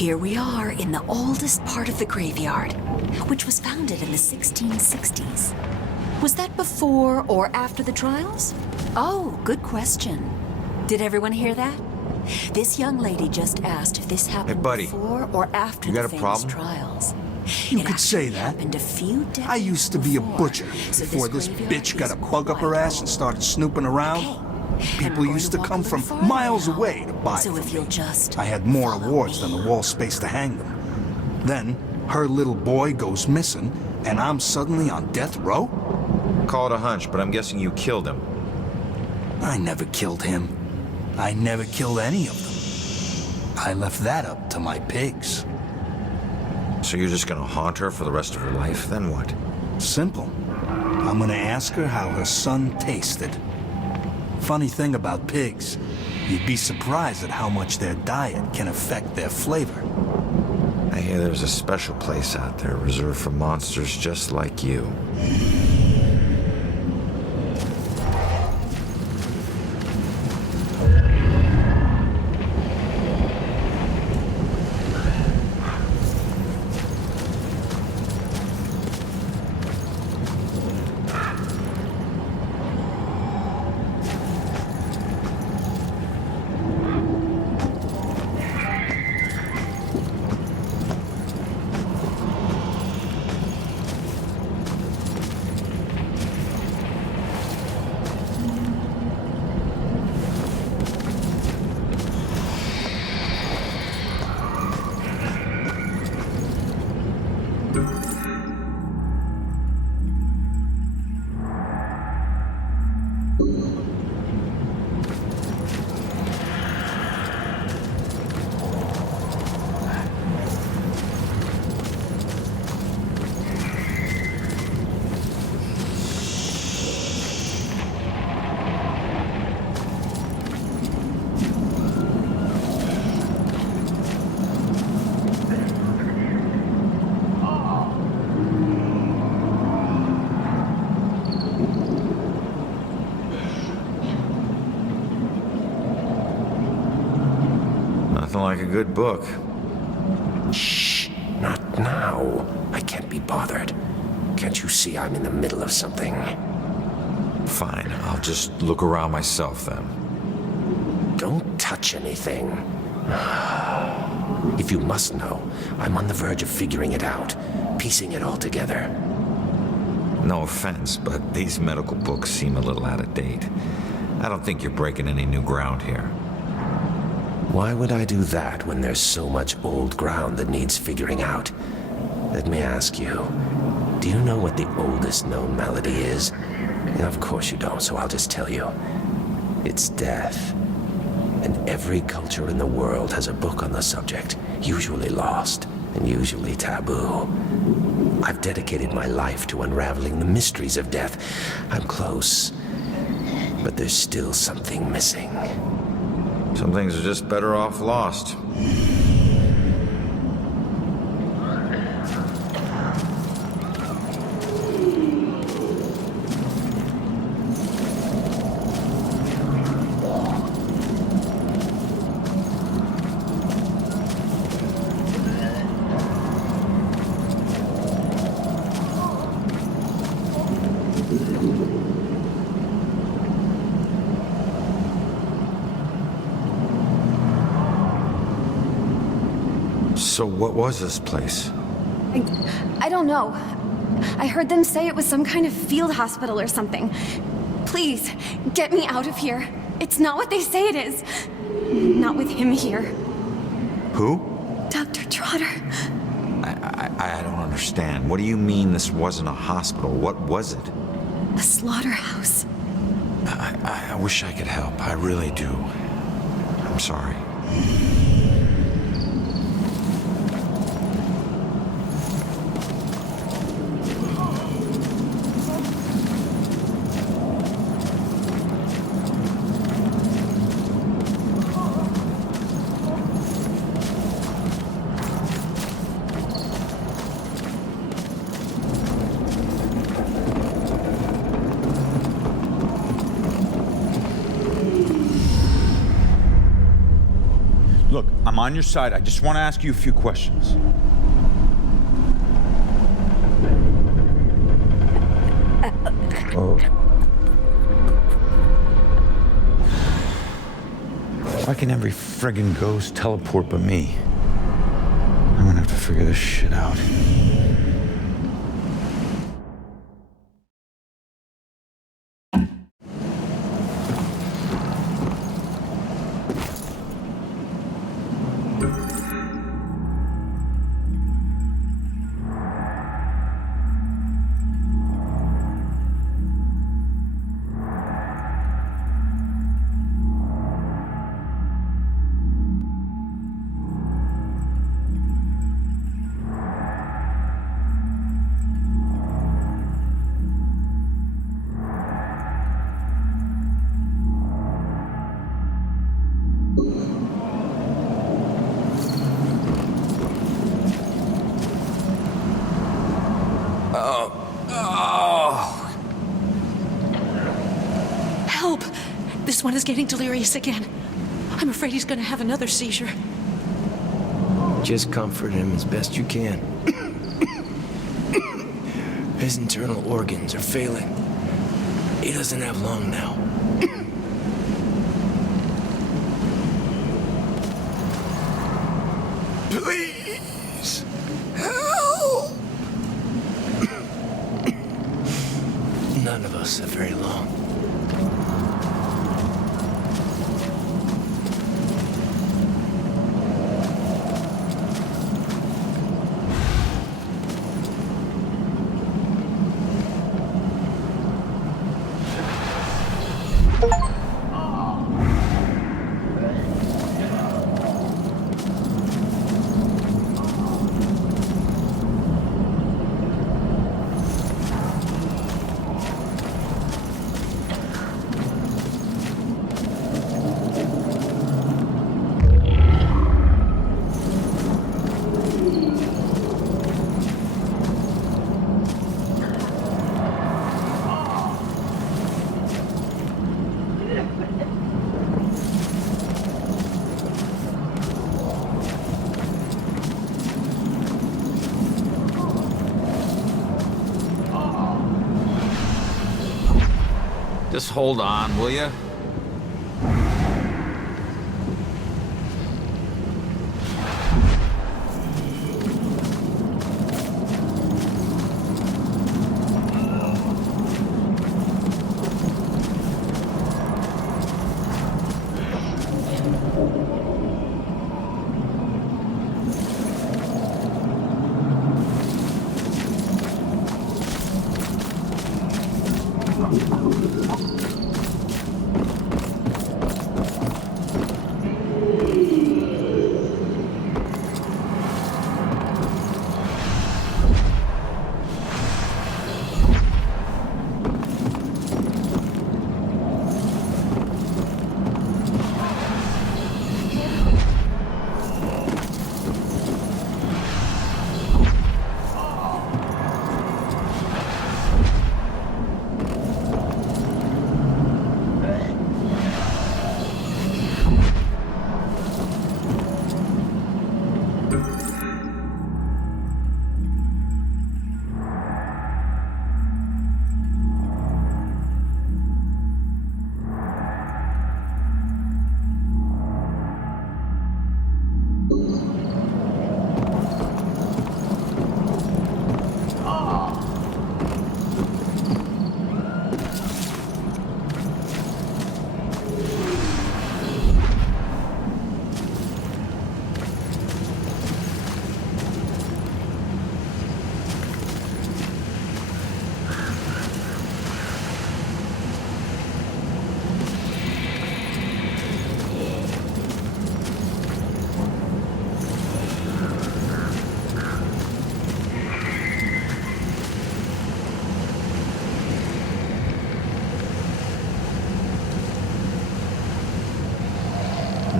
Here we are in the oldest part of the graveyard, which was founded in the 1660s. Was that before or after the trials? Oh, good question. Did everyone hear that? This young lady just asked if this happened before or after You got the a famous problem? trials. You could say that. I used to be a butcher before this bitch got a bug up her ass and started snooping around. People used to come from miles away to buy So from if me. you'll just I had more awards than the wall space to hang them. Then, her little boy goes missing, and I'm suddenly on death row? Call it a hunch, but I'm guessing you killed him. I never killed him. I never killed any of them. I left that up to my pigs. So you're just gonna haunt her for the rest of her life? Then what? Simple. I'm gonna ask her how her son tasted. Funny thing about pigs, you'd be surprised at how much their diet can affect their flavor. I hear there's a special place out there reserved for monsters just like you. Nothing like a good book. Shh, not now. I can't be bothered. Can't you see I'm in the middle of something? Fine, I'll just look around myself then. Don't touch anything. If you must know, I'm on the verge of figuring it out, piecing it all together. No offense, but these medical books seem a little out of date. I don't think you're breaking any new ground here. Why would I do that when there's so much old ground that needs figuring out? Let me ask you, do you know what the oldest known malady is? Of course you don't, so I'll just tell you. It's death. And every culture in the world has a book on the subject, usually lost and usually taboo. I've dedicated my life to unraveling the mysteries of death. I'm close, but there's still something missing. Some things are just better off lost. So what was this place? I don't know. I heard them say it was some kind of field hospital or something. Please, get me out of here. It's not what they say it is. Not with him here. Who? Dr. Trotter. I don't understand. What do you mean this wasn't a hospital? What was it? A slaughterhouse. I wish I could help. I really do. I'm sorry. Look, I'm on your side. I just want to ask you a few questions. Oh. Why can every friggin' ghost teleport but me? I'm gonna have to figure this shit out. Help! This one is getting delirious again. I'm afraid he's gonna have another seizure. Just comfort him as best you can. His internal organs are failing. He doesn't have long now. Please, help! None of us have very long. Just hold on, will you?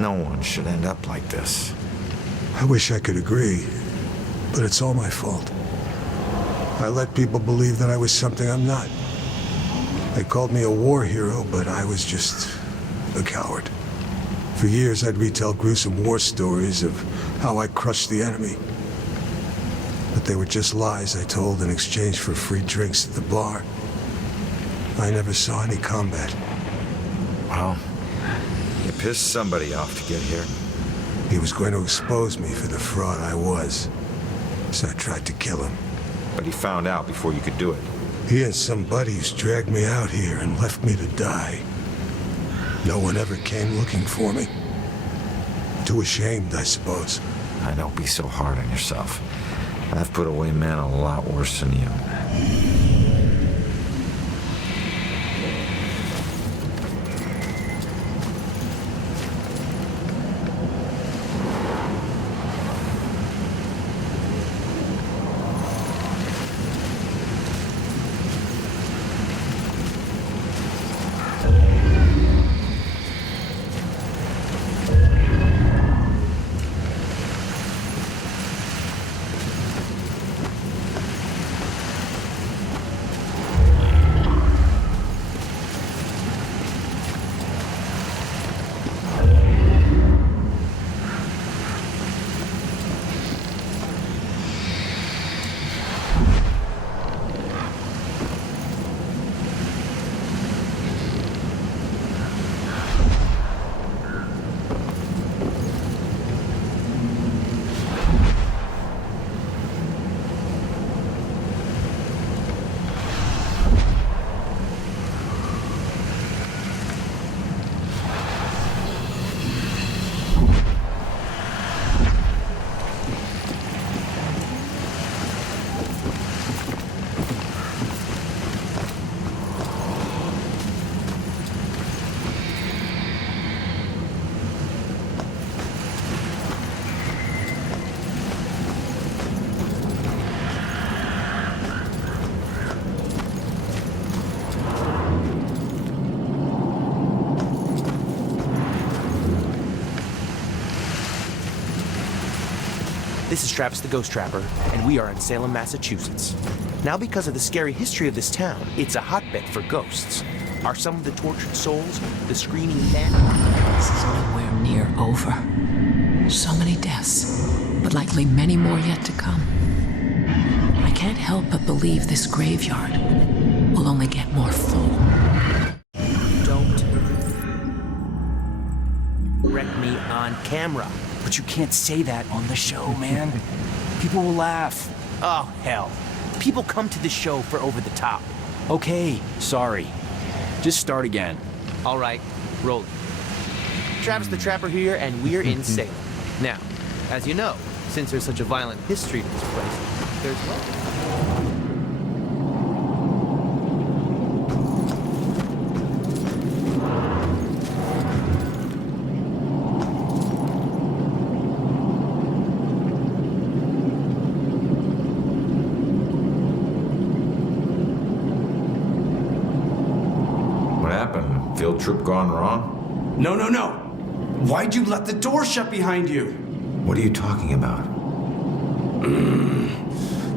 No one should end up like this. I wish I could agree, but it's all my fault. I let people believe that I was something I'm not. They called me a war hero, but I was just a coward. For years, I'd retell gruesome war stories of how I crushed the enemy. But they were just lies I told in exchange for free drinks at the bar. I never saw any combat. Well, you pissed somebody off to get here. He was going to expose me for the fraud I was, so I tried to kill him. But he found out before you could do it. He and some buddies dragged me out here and left me to die. No one ever came looking for me. Too ashamed, I suppose. I don't be so hard on yourself. I've put away men a lot worse than you. This is Travis the Ghost Trapper, and we are in Salem, Massachusetts. Now, because of the scary history of this town, it's a hotbed for ghosts. Are some of the tortured souls the screaming dead? This is nowhere near over. So many deaths, but likely many more yet to come. I can't help but believe this graveyard will only get more full. Don't wreck me on camera. But you can't say that on the show, man. People will laugh. Oh, hell. People come to the show for over the top. Okay, sorry. Just start again. All right, roll it. Travis the Trapper here, and we're in Salem. Now, as you know, since there's such a violent history to this place, there's... Field trip gone wrong? No. Why'd you let the door shut behind you? What are you talking about?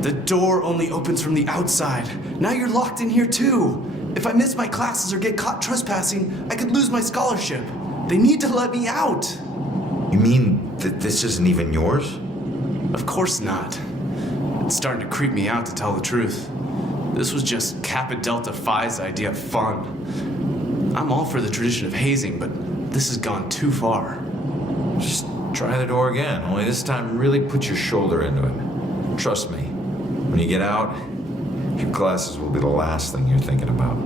The door only opens from the outside. Now you're locked in here too. If I miss my classes or get caught trespassing, I could lose my scholarship. They need to let me out. You mean that this isn't even yours? Of course not. It's starting to creep me out, to tell the truth. This was just Kappa Delta Phi's idea of fun. I'm all for the tradition of hazing, but this has gone too far. Just try the door again, only this time really put your shoulder into it. Trust me, when you get out, your classes will be the last thing you're thinking about.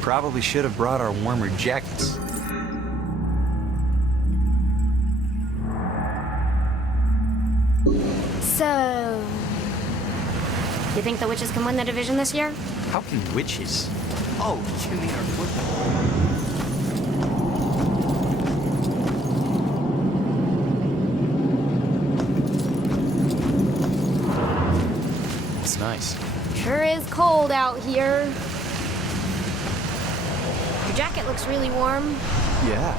Probably should have brought our warmer jackets. So... You think the witches can win the division this year? How can witches? Oh, you mean our football? It's nice. Sure is cold out here. Your jacket looks really warm. Yeah.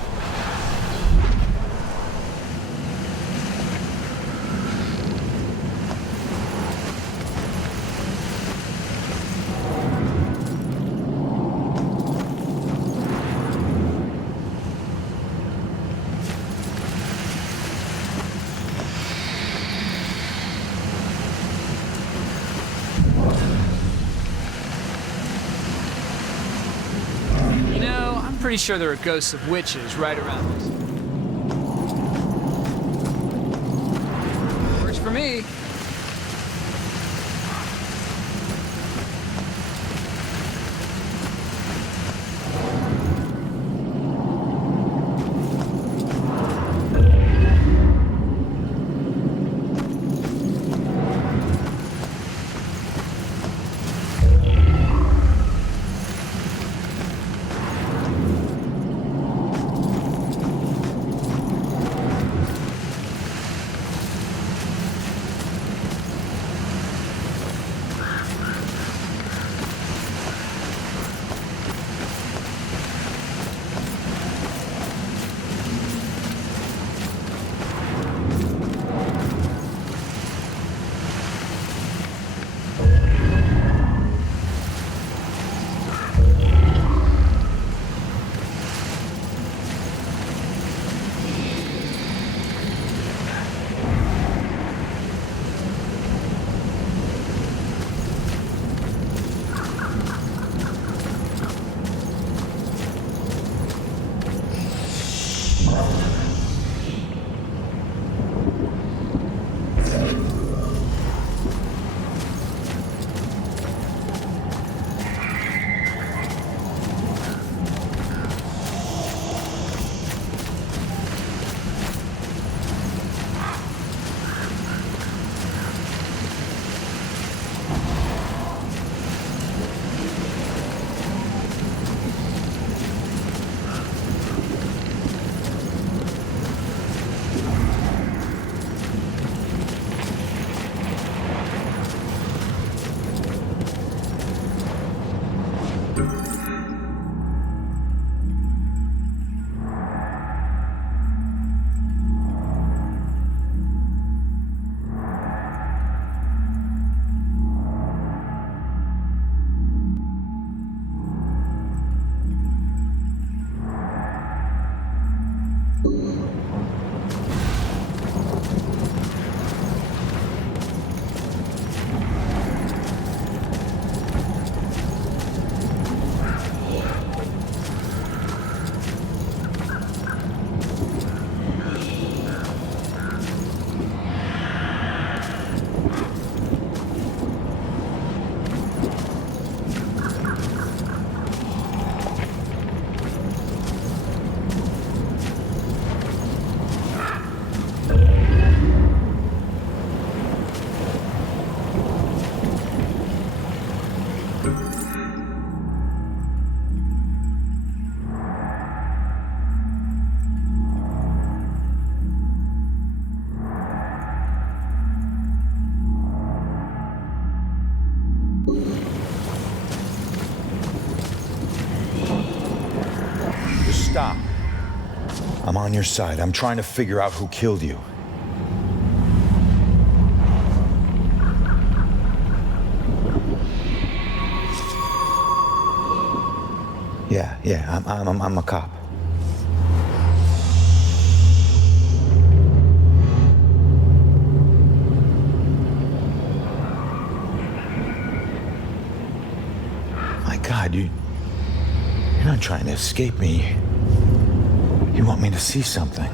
Pretty sure there are ghosts of witches right around us. Works for me. Stop. I'm on your side. I'm trying to figure out who killed you. Yeah, I'm a cop. My God, you're not trying to escape me. You want me to see something.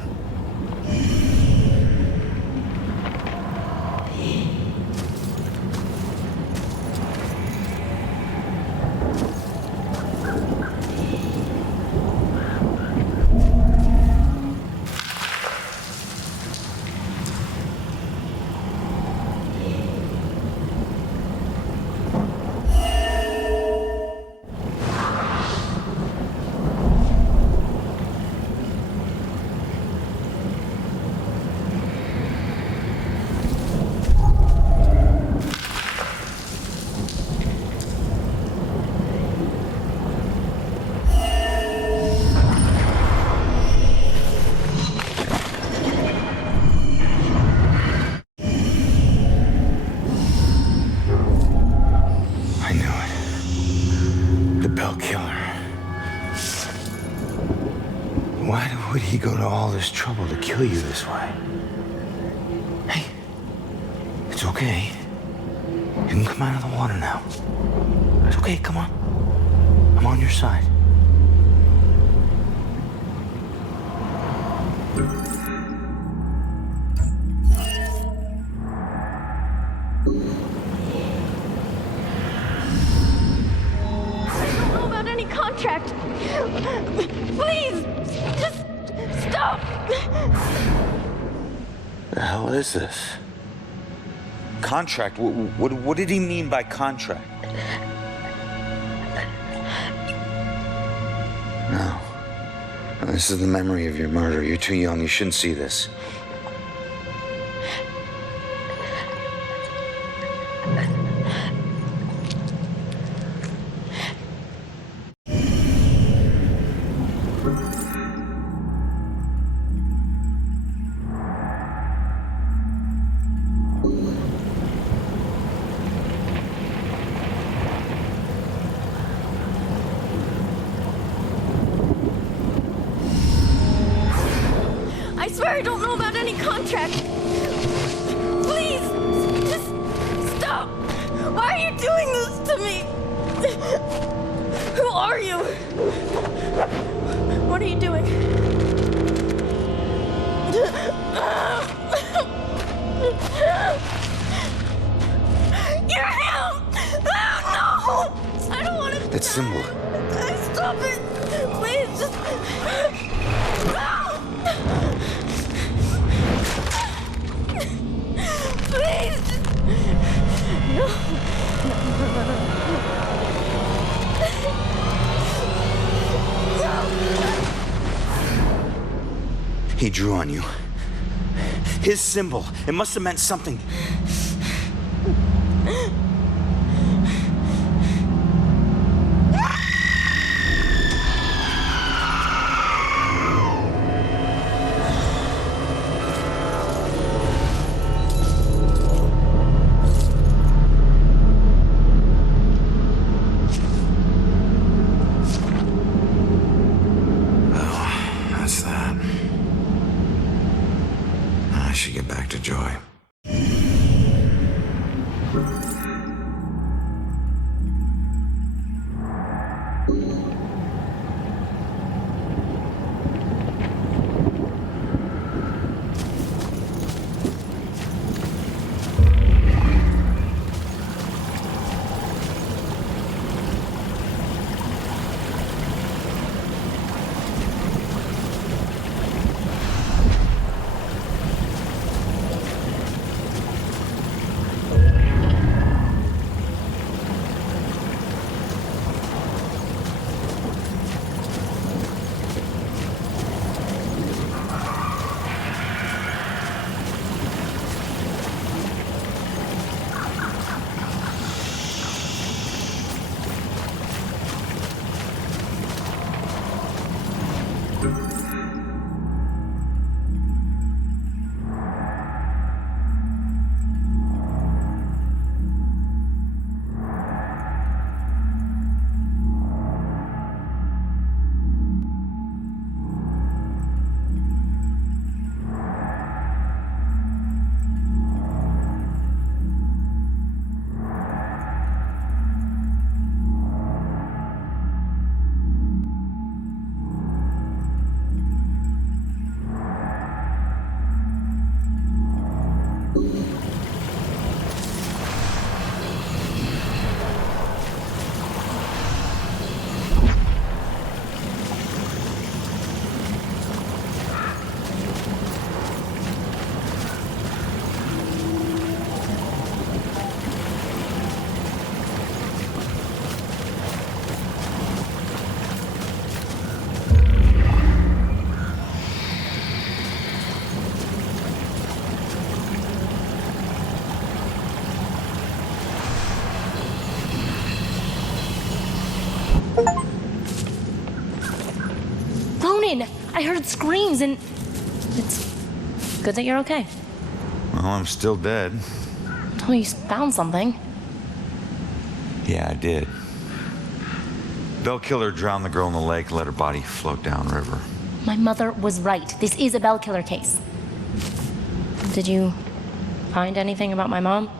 Why would he go to all this trouble to kill you this way? Hey, it's okay. You can come out of the water now. It's okay, come on. I'm on your side. Contract. Please, just stop. The hell is this? Contract? What did he mean by contract? No. This is the memory of your murder. You're too young. You shouldn't see this. I swear I don't know about any contract. Please, just stop. Why are you doing this to me? Who are you? What are you doing? You're him! Oh, no! I don't want to. That symbol. Stop it! Please, just. No! Please! No. He drew on you. His symbol. It must have meant something. I should get back to Joy. I heard screams and it's good that you're okay. Well, I'm still dead. Well, you found something. Yeah, I did. Bell killer drowned the girl in the lake and let her body float downriver. My mother was right. This is a bell killer case. Did you find anything about my mom?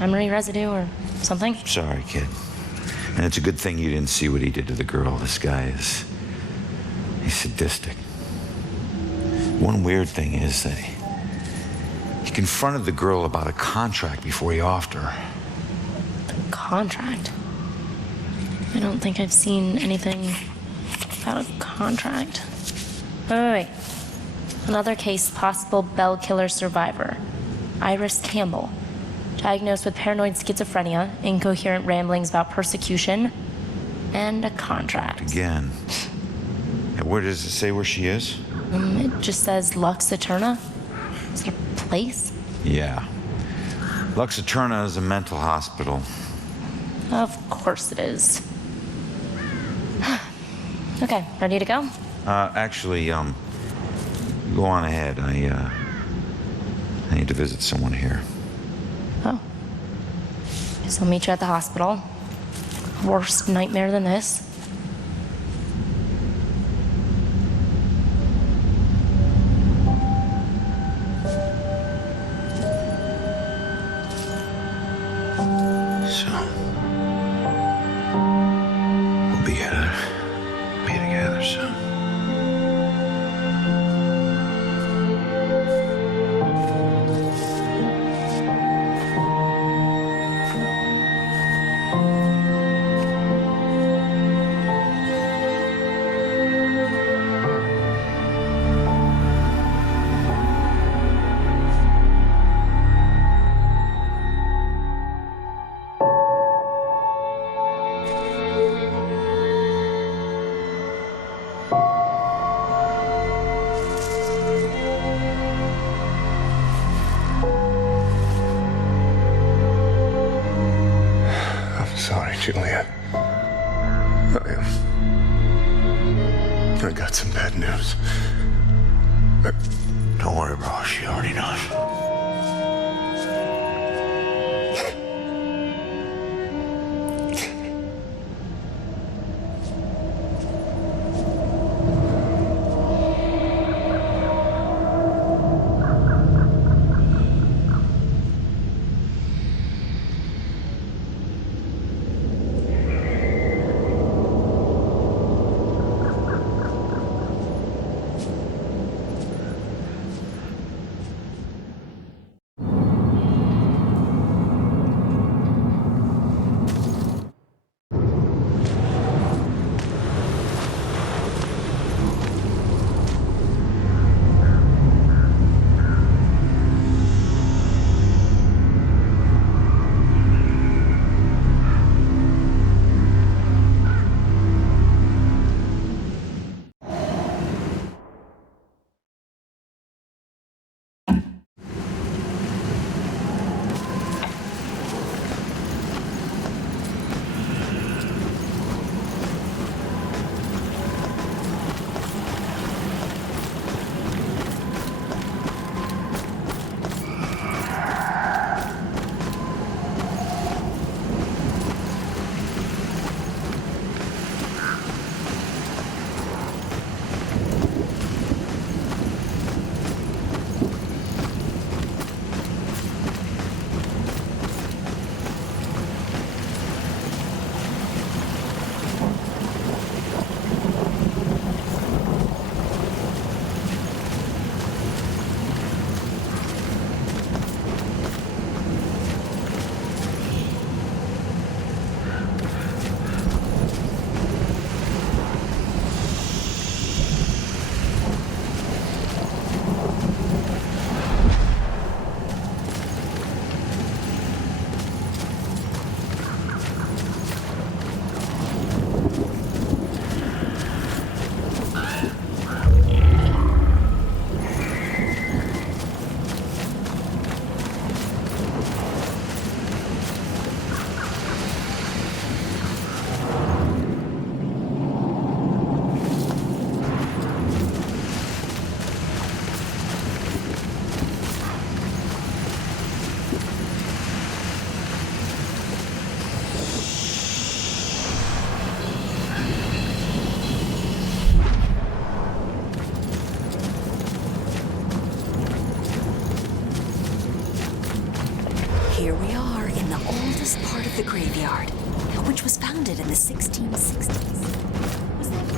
Memory residue or something? Sorry, kid. And it's a good thing you didn't see what he did to the girl. This guy he's sadistic. One weird thing is that he confronted the girl about a contract before he offed her. Contract? I don't think I've seen anything about a contract. Wait. Another case, possible bell killer survivor. Iris Campbell. Diagnosed with paranoid schizophrenia, incoherent ramblings about persecution, and a contract. Again. And where does it say where she is? It just says Lux Eterna. Is it a place? Yeah. Lux Eterna is a mental hospital. Of course it is. Okay, ready to go? Actually, go on ahead. I need to visit someone here. Oh. Guess I'll meet you at the hospital. Worst nightmare than this. So, we'll be together soon. Sorry, Julia. I got some bad news. Don't worry, bro. She already knows. 1660s. Was that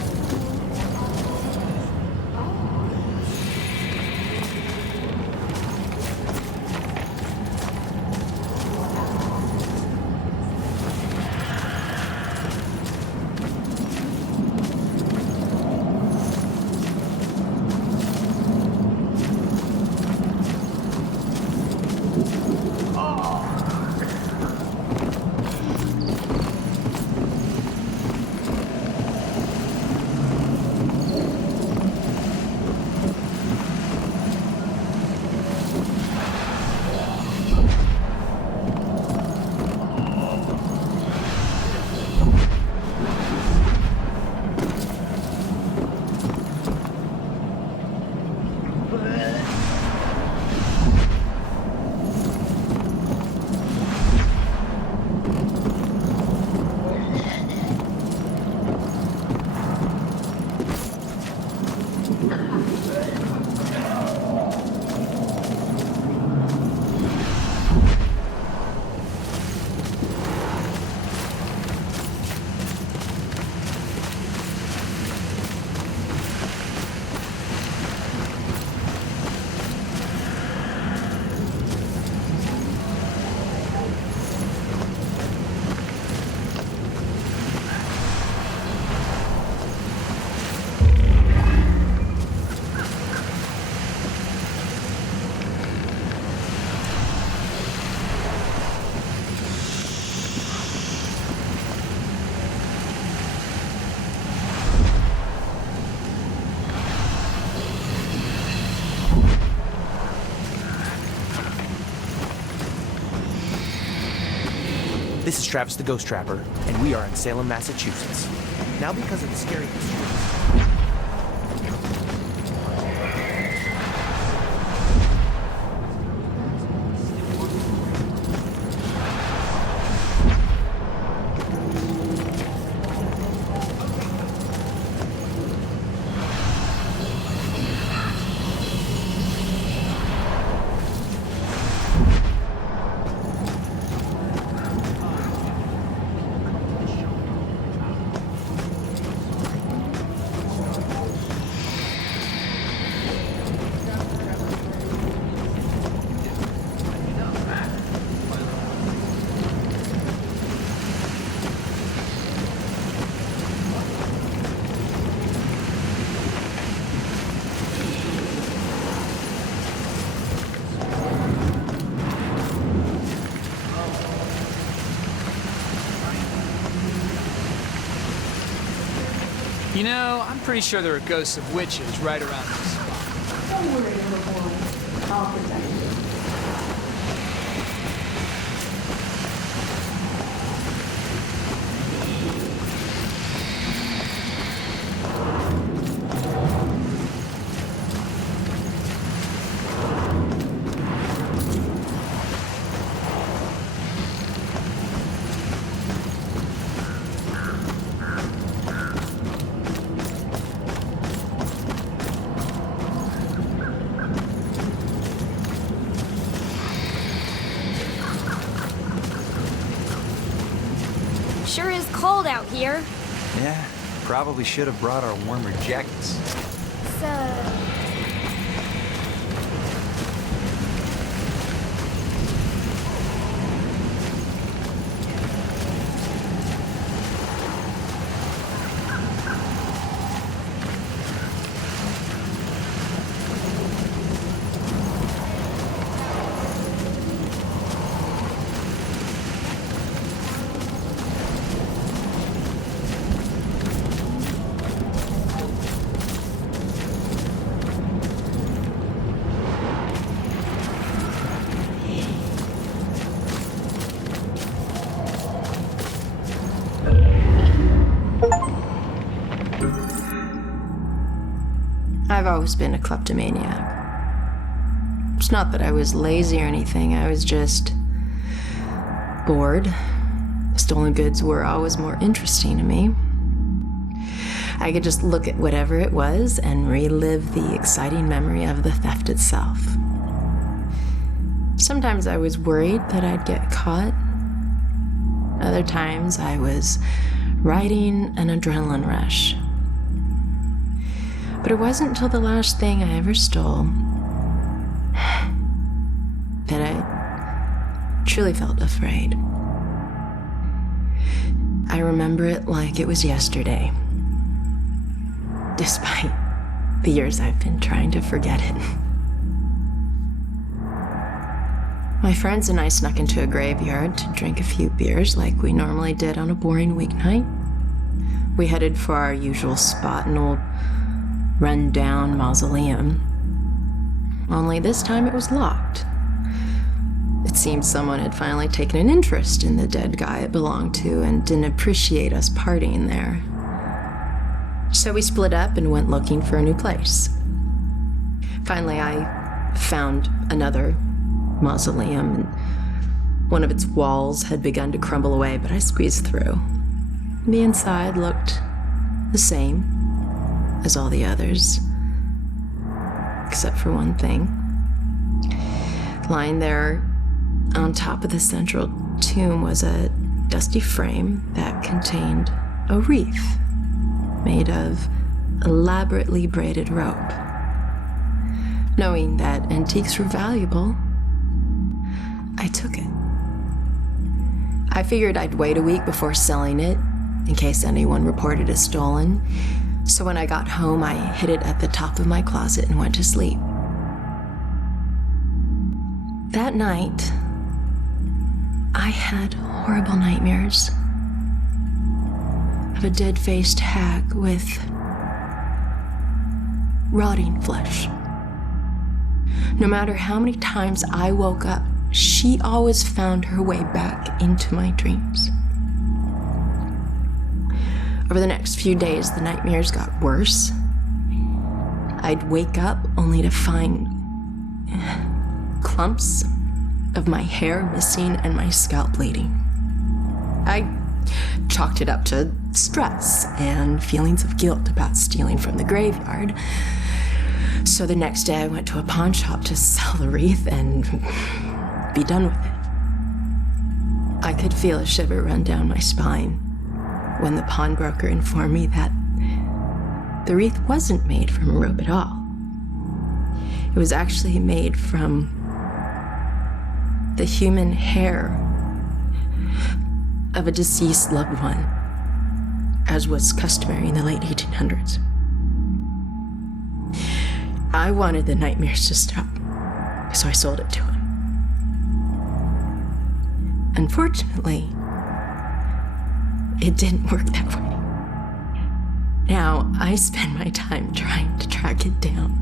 This is Travis the Ghost Trapper, and we are in Salem, Massachusetts. Now because of the scary history... You know, I'm pretty sure there are ghosts of witches right around this spot. Don't worry, little boy. I'll protect you. Sure is cold out here. Yeah, probably should have brought our warmer jackets. I've always been a kleptomaniac. It's not that I was lazy or anything, I was just bored. Stolen goods were always more interesting to me. I could just look at whatever it was and relive the exciting memory of the theft itself. Sometimes I was worried that I'd get caught. Other times I was riding an adrenaline rush. But it wasn't until the last thing I ever stole that I truly felt afraid. I remember it like it was yesterday, despite the years I've been trying to forget it. My friends and I snuck into a graveyard to drink a few beers like we normally did on a boring weeknight. We headed for our usual spot, an old run-down mausoleum. Only this time it was locked. It seemed someone had finally taken an interest in the dead guy it belonged to and didn't appreciate us partying there. So we split up and went looking for a new place. Finally, I found another mausoleum, and one of its walls had begun to crumble away, but I squeezed through. The inside looked the same as all the others, except for one thing. Lying there on top of the central tomb was a dusty frame that contained a wreath made of elaborately braided rope. Knowing that antiques were valuable, I took it. I figured I'd wait a week before selling it, in case anyone reported it stolen. So when I got home, I hid it at the top of my closet and went to sleep. That night, I had horrible nightmares of a dead-faced hag with rotting flesh. No matter how many times I woke up, she always found her way back into my dreams. Over the next few days, the nightmares got worse. I'd wake up only to find clumps of my hair missing and my scalp bleeding. I chalked it up to stress and feelings of guilt about stealing from the graveyard. So the next day I went to a pawn shop to sell the wreath and be done with it. I could feel a shiver run down my spine when the pawnbroker informed me that the wreath wasn't made from a rope at all. It was actually made from the human hair of a deceased loved one, as was customary in the late 1800s. I wanted the nightmares to stop, so I sold it to him. Unfortunately, it didn't work that way. Now, I spend my time trying to track it down,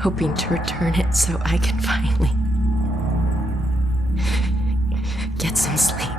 hoping to return it so I can finally get some sleep.